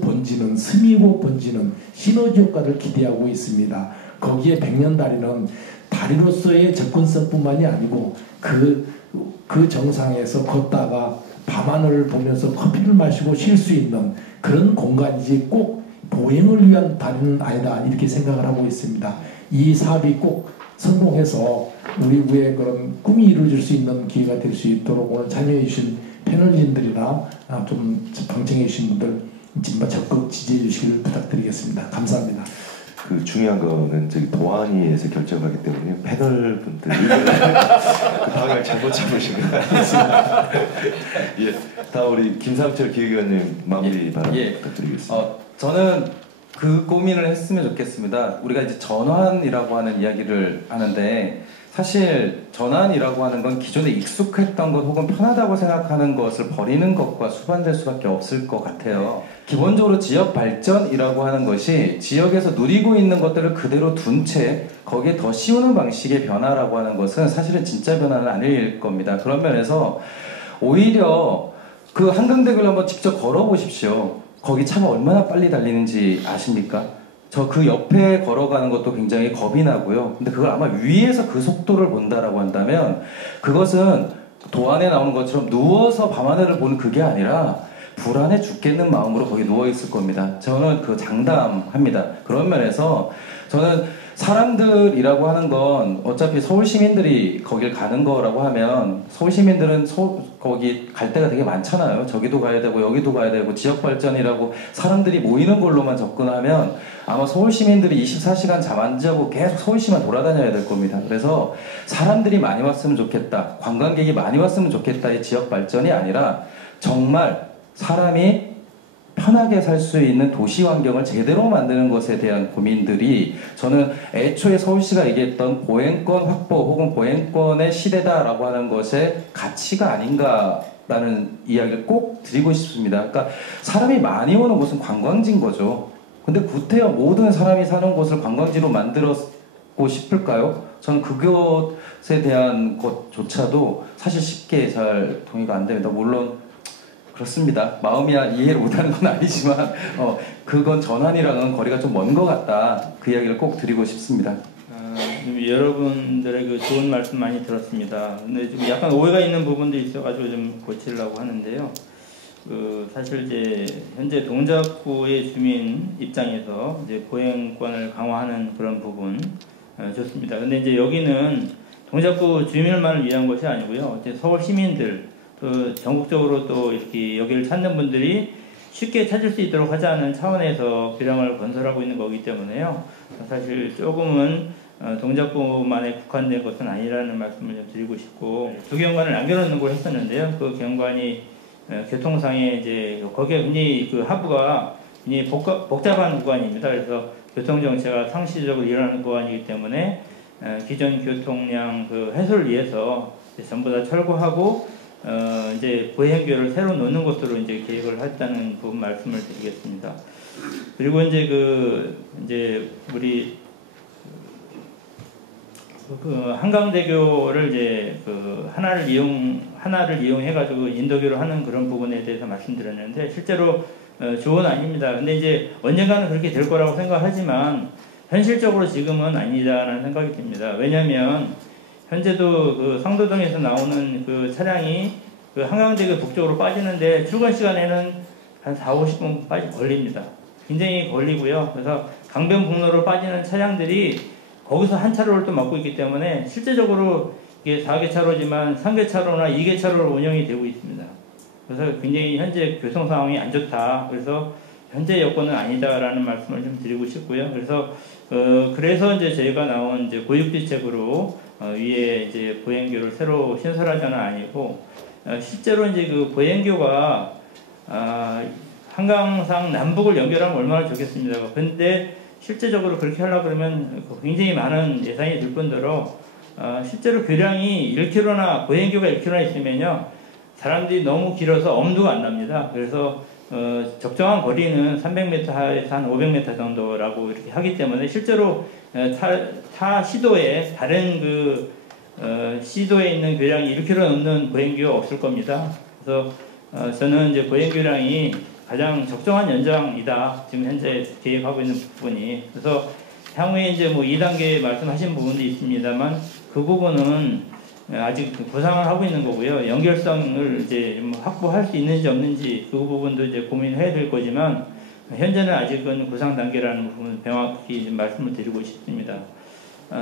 번지는, 스미고 번지는 시너지 효과를 기대하고 있습니다. 거기에 백년다리는 다리로서의 접근성뿐만이 아니고 그 정상에서 걷다가 밤하늘을 보면서 커피를 마시고 쉴 수 있는 그런 공간이지 꼭 보행을 위한 다리는 아니다 이렇게 생각을 하고 있습니다. 이 사업이 꼭 성공해서 우리 부의 그런 꿈이 이루어질 수 있는 기회가 될 수 있도록 오늘 참여해 주신 패널진들이나 좀 방청해 주신 분들 적극 지지해 주시길 부탁드리겠습니다. 감사합니다. 그 중요한 거는 저기 도안위에서 결정하기 때문에 패널 분들 그 방향을 잘못 잡으신 것 같습니다. 예, 다음 우리 김상철 기획위원님 마무리 발언 부탁드리겠습니다. 저는 그 고민을 했으면 좋겠습니다. 우리가 이제 전환이라고 하는 이야기를 하는데 사실 전환이라고 하는 건 기존에 익숙했던 것 혹은 편하다고 생각하는 것을 버리는 것과 수반될 수밖에 없을 것 같아요. 기본적으로 지역 발전이라고 하는 것이 지역에서 누리고 있는 것들을 그대로 둔 채 거기에 더 씌우는 방식의 변화라고 하는 것은 사실은 진짜 변화는 아닐 겁니다. 그런 면에서 오히려 그 한강대교를 한번 직접 걸어보십시오. 거기 차가 얼마나 빨리 달리는지 아십니까? 저 그 옆에 걸어가는 것도 굉장히 겁이 나고요. 근데 그걸 아마 위에서 그 속도를 본다라고 한다면 그것은 도안에 나오는 것처럼 누워서 밤하늘을 보는 그게 아니라 불안해 죽겠는 마음으로 거기 누워있을 겁니다. 저는 그 장담합니다. 그런 면에서 저는 사람들이라고 하는 건 어차피 서울 시민들이 거길 가는 거라고 하면 서울 시민들은 거기 갈 데가 되게 많잖아요. 저기도 가야 되고 여기도 가야 되고 지역 발전이라고 사람들이 모이는 걸로만 접근하면 아마 서울 시민들이 24시간 잠 안 자고 계속 서울시만 돌아다녀야 될 겁니다. 그래서 사람들이 많이 왔으면 좋겠다. 관광객이 많이 왔으면 좋겠다의 지역 발전이 아니라 정말 사람이 편하게 살 수 있는 도시 환경을 제대로 만드는 것에 대한 고민들이 저는 애초에 서울시가 얘기했던 보행권 확보 혹은 보행권의 시대다라고 하는 것의 가치가 아닌가라는 이야기를 꼭 드리고 싶습니다. 그러니까 사람이 많이 오는 곳은 관광지인 거죠. 근데 구태여 모든 사람이 사는 곳을 관광지로 만들었고 싶을까요? 저는 그것에 대한 것조차도 사실 쉽게 잘 동의가 안 됩니다. 물론 그렇습니다. 마음이야 이해를 못하는 건 아니지만 그건 전환이랑은 거리가 좀 먼 것 같다. 그 이야기를 꼭 드리고 싶습니다. 여러분들의 그 좋은 말씀 많이 들었습니다. 근데 좀 약간 오해가 있는 부분도 있어가지고 좀 고치려고 하는데요. 사실 이제 현재 동작구의 주민 입장에서 이제 보행권을 강화하는 그런 부분 좋습니다. 근데 이제 여기는 동작구 주민만을 위한 것이 아니고요. 이제 서울 시민들 또 전국적으로 또 이렇게 여기를 찾는 분들이 쉽게 찾을 수 있도록 하자는 차원에서 교량을 건설하고 있는 거기 때문에요. 사실 조금은 동작구만에 국한된 것은 아니라는 말씀을 좀 드리고 싶고 두 경관을 남겨놓는 걸 했었는데요. 그 경관이 교통상에 이제 거기에 굉장히 그 하부가 굉장히 복잡한 구간입니다. 그래서 교통 정체가 상시적으로 일어나는 구간이기 때문에 기존 교통량 그 해소를 위해서 전부 다 철거하고 이제 보행교를 새로 놓는 것으로 이제 계획을 했다는 부분 말씀을 드리겠습니다. 그리고 이제 이제 우리 한강대교를 이제 하나를 이용해가지고 인도교를 하는 그런 부분에 대해서 말씀드렸는데 실제로 조언 아닙니다. 근데 이제 언젠가는 그렇게 될 거라고 생각하지만 현실적으로 지금은 아니다라는 생각이 듭니다. 왜냐하면 현재도 그 상도동에서 나오는 그 차량이 그 한강대교 북쪽으로 빠지는데 출근 시간에는 한 40-50분 걸립니다. 굉장히 걸리고요. 그래서 강변북로로 빠지는 차량들이 거기서 한 차로를 또 막고 있기 때문에 실제적으로 이게 4개차로지만 3개차로나 2개차로로 운영이 되고 있습니다. 그래서 굉장히 현재 교통 상황이 안 좋다. 그래서 현재 여건은 아니다라는 말씀을 좀 드리고 싶고요. 그래서 이제 저희가 나온 이제 고육지책으로 위에 이제 보행교를 새로 신설하자는 아니고 실제로 이제 그 보행교가 한강상 남북을 연결하면 얼마나 좋겠습니다. 근데 실제적으로 그렇게 하려고 그러면 굉장히 많은 예산이 들 뿐더러 실제로 교량이 1km나 보행교가 1km나 있으면요 사람들이 너무 길어서 엄두가 안 납니다. 그래서 적정한 거리는 300m에서 한 500m 정도라고 이렇게 하기 때문에 실제로 타 시도에 다른 그 시도에 있는 교량이 1km 넘는 보행교가 없을 겁니다. 그래서 저는 이제 보행교량이 가장 적정한 연장이다. 지금 현재 계획하고 있는 부분이. 그래서 향후에 이제 뭐 2단계 말씀하신 부분도 있습니다만 그 부분은 아직 구상을 하고 있는 거고요. 연결성을 이제 확보할 수 있는지 없는지 그 부분도 이제 고민해야 될 거지만 현재는 아직은 구상 단계라는 부분을 명확히 말씀을 드리고 싶습니다.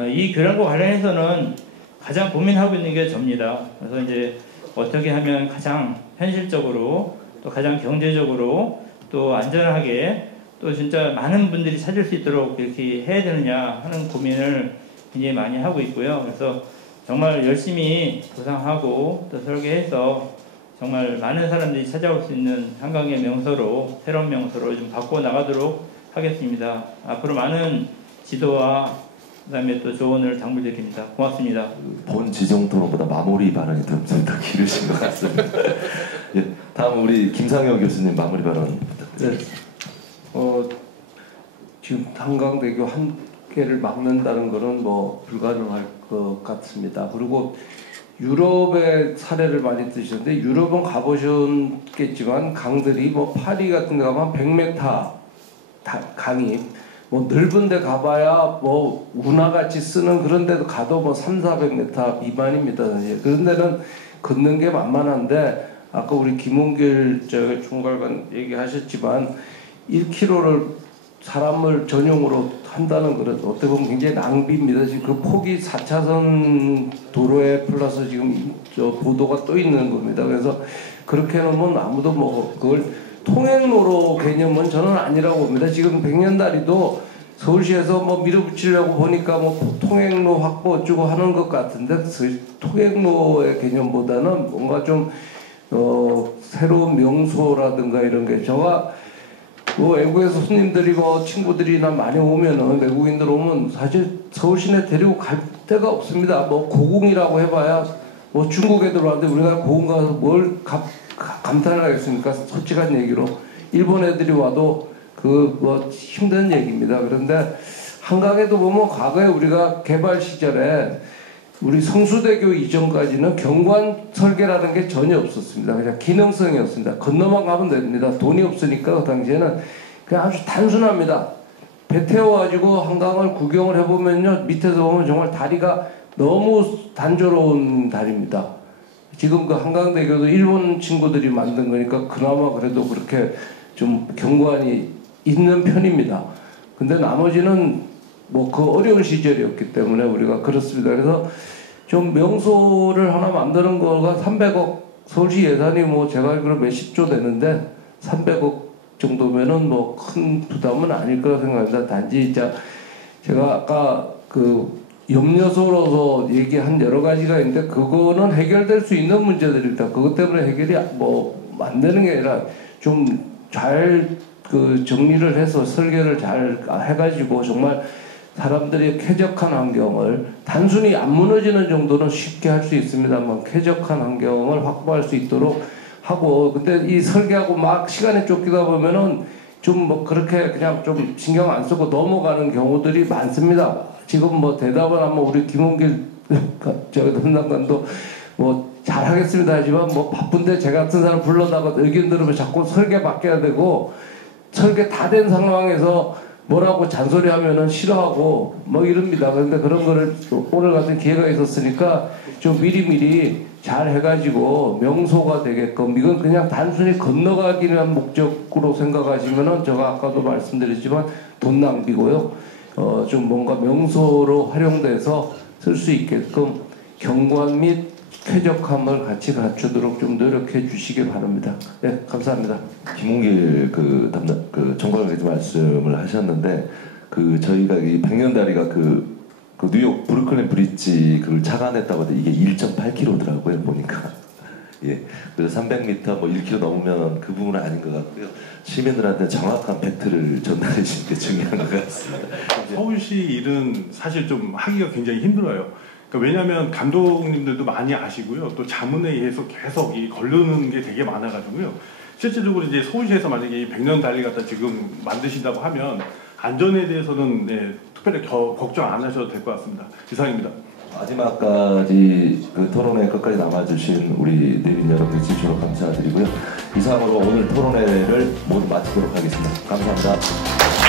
이 교량과 관련해서는 가장 고민하고 있는 게 접니다. 그래서 이제 어떻게 하면 가장 현실적으로 또 가장 경제적으로 또 안전하게 또 진짜 많은 분들이 찾을 수 있도록 이렇게 해야 되느냐 하는 고민을 굉장히 많이 하고 있고요. 그래서 정말 열심히 구상하고 또 설계해서 정말 많은 사람들이 찾아올 수 있는 한강의 명소로 새로운 명소로 좀 바꿔 나가도록 하겠습니다. 앞으로 많은 지도와 그다음에 또 조언을 당부드립니다. 고맙습니다. 본 지정 토론보다 마무리 발언이 좀 더 길으신 것 같습니다. 예, 다음 우리 김상혁 교수님 마무리 발언 부탁드립니다. 지금 한강대교 한 개를 막는다는 것은 뭐 불가능할 것 같습니다. 그리고 유럽의 사례를 많이 드셨는데 유럽은 가보셨겠지만 강들이 뭐 파리 같은 데 가면 100m 강이 뭐 넓은 데 가봐야 뭐 운하같이 쓰는 그런 데도 가도 뭐 300-400m 미만입니다. 그런 데는 걷는 게 만만한데 아까 우리 김은길 총괄관 얘기하셨지만 1km를 사람을 전용으로 한다는 것은 어떻게 보면 굉장히 낭비입니다. 지금 그 폭이 4차선 도로에 플러스 지금 저 보도가 또 있는 겁니다. 그래서 그렇게 해놓으면 아무도 뭐 그걸 통행로로 개념은 저는 아니라고 봅니다. 지금 백년다리도 서울시에서 뭐 밀어붙이려고 보니까 뭐 통행로 확보 어쩌고 하는 것 같은데 통행로의 개념보다는 뭔가 좀 새로운 명소라든가 이런 게 제가 뭐 외국에서 손님들이 뭐 친구들이나 많이 오면은 외국인들 오면 사실 서울 시내 데리고 갈 데가 없습니다. 뭐 고궁이라고 해봐야 뭐 중국 애들 왔는데 우리가 고궁 가서 뭘 감탄을 하겠습니까? 솔직한 얘기로 일본 애들이 와도 그 뭐 힘든 얘기입니다. 그런데 한강에도 보면 과거에 우리가 개발 시절에 우리 성수대교 이전까지는 경관 설계라는 게 전혀 없었습니다. 그냥 기능성이었습니다. 건너만 가면 됩니다. 돈이 없으니까 그 당시에는 그냥 아주 단순합니다. 배 태워가지고 한강을 구경을 해보면요. 밑에서 보면 정말 다리가 너무 단조로운 다리입니다. 지금 그 한강대교도 일본 친구들이 만든 거니까 그나마 그래도 그렇게 좀 경관이 있는 편입니다. 근데 나머지는 뭐 그 어려운 시절이었기 때문에 우리가 그렇습니다. 그래서 좀 명소를 하나 만드는 거가 300억 서울시 예산이 뭐 제가 알기로 몇십조 되는데 300억 정도면은 뭐 큰 부담은 아닐 거라 생각합니다. 단지 제가 아까 그 염려소로서 얘기한 여러 가지가 있는데 그거는 해결될 수 있는 문제들입니다. 그것 때문에 해결이 뭐 안 되는 게 아니라 좀 잘 그 정리를 해서 설계를 잘 해가지고 정말 사람들이 쾌적한 환경을 단순히 안 무너지는 정도는 쉽게 할 수 있습니다만 쾌적한 환경을 확보할 수 있도록 하고 근데 이 설계하고 막 시간에 쫓기다 보면은 좀 뭐 그렇게 그냥 좀 신경 안 쓰고 넘어가는 경우들이 많습니다. 지금 뭐 대답을 하면 우리 김은길 담당관도 뭐 잘하겠습니다 하지만 뭐 바쁜데 제 같은 사람 불러다가 의견 들으면 자꾸 설계 바뀌어야 되고 설계 다 된 상황에서 뭐라고 잔소리하면은 싫어하고 뭐 이럽니다. 그런데 그런 거를 오늘 같은 기회가 있었으니까 좀 미리미리 잘 해가지고 명소가 되게끔, 이건 그냥 단순히 건너가기 위한 목적으로 생각하시면은 제가 아까도 말씀드렸지만 돈 낭비고요. 좀 뭔가 명소로 활용돼서 쓸 수 있게끔 경관 및 쾌적함을 같이 갖추도록 좀 노력해 주시기 바랍니다. 네, 감사합니다. 김홍길 그 총괄관께서 말씀을 하셨는데, 그 저희가 이 백년다리가 그 뉴욕 브루클린 브릿지 그걸 착안했다고 하는데 이게 1.8km더라고요 보니까. 예, 그래서 300m 뭐 1km 넘으면 그 부분은 아닌 것 같고요. 시민들한테 정확한 팩트를 전달해 주는 게 중요한 것 같습니다. 서울시 일은 사실 좀 하기가 굉장히 힘들어요. 그러니까 왜냐하면 감독님들도 많이 아시고요. 또 자문에 의해서 계속 이 걸르는 게 되게 많아가지고요. 실질적으로 이제 서울시에서 만약에 이 백년달리 갖다 지금 만드신다고 하면 안전에 대해서는 특별히 걱정 안 하셔도 될 것 같습니다. 이상입니다. 마지막까지 그 토론회 끝까지 남아주신 우리 내빈 여러분들 진심으로 감사드리고요. 이상으로 오늘 토론회를 모두 마치도록 하겠습니다. 감사합니다.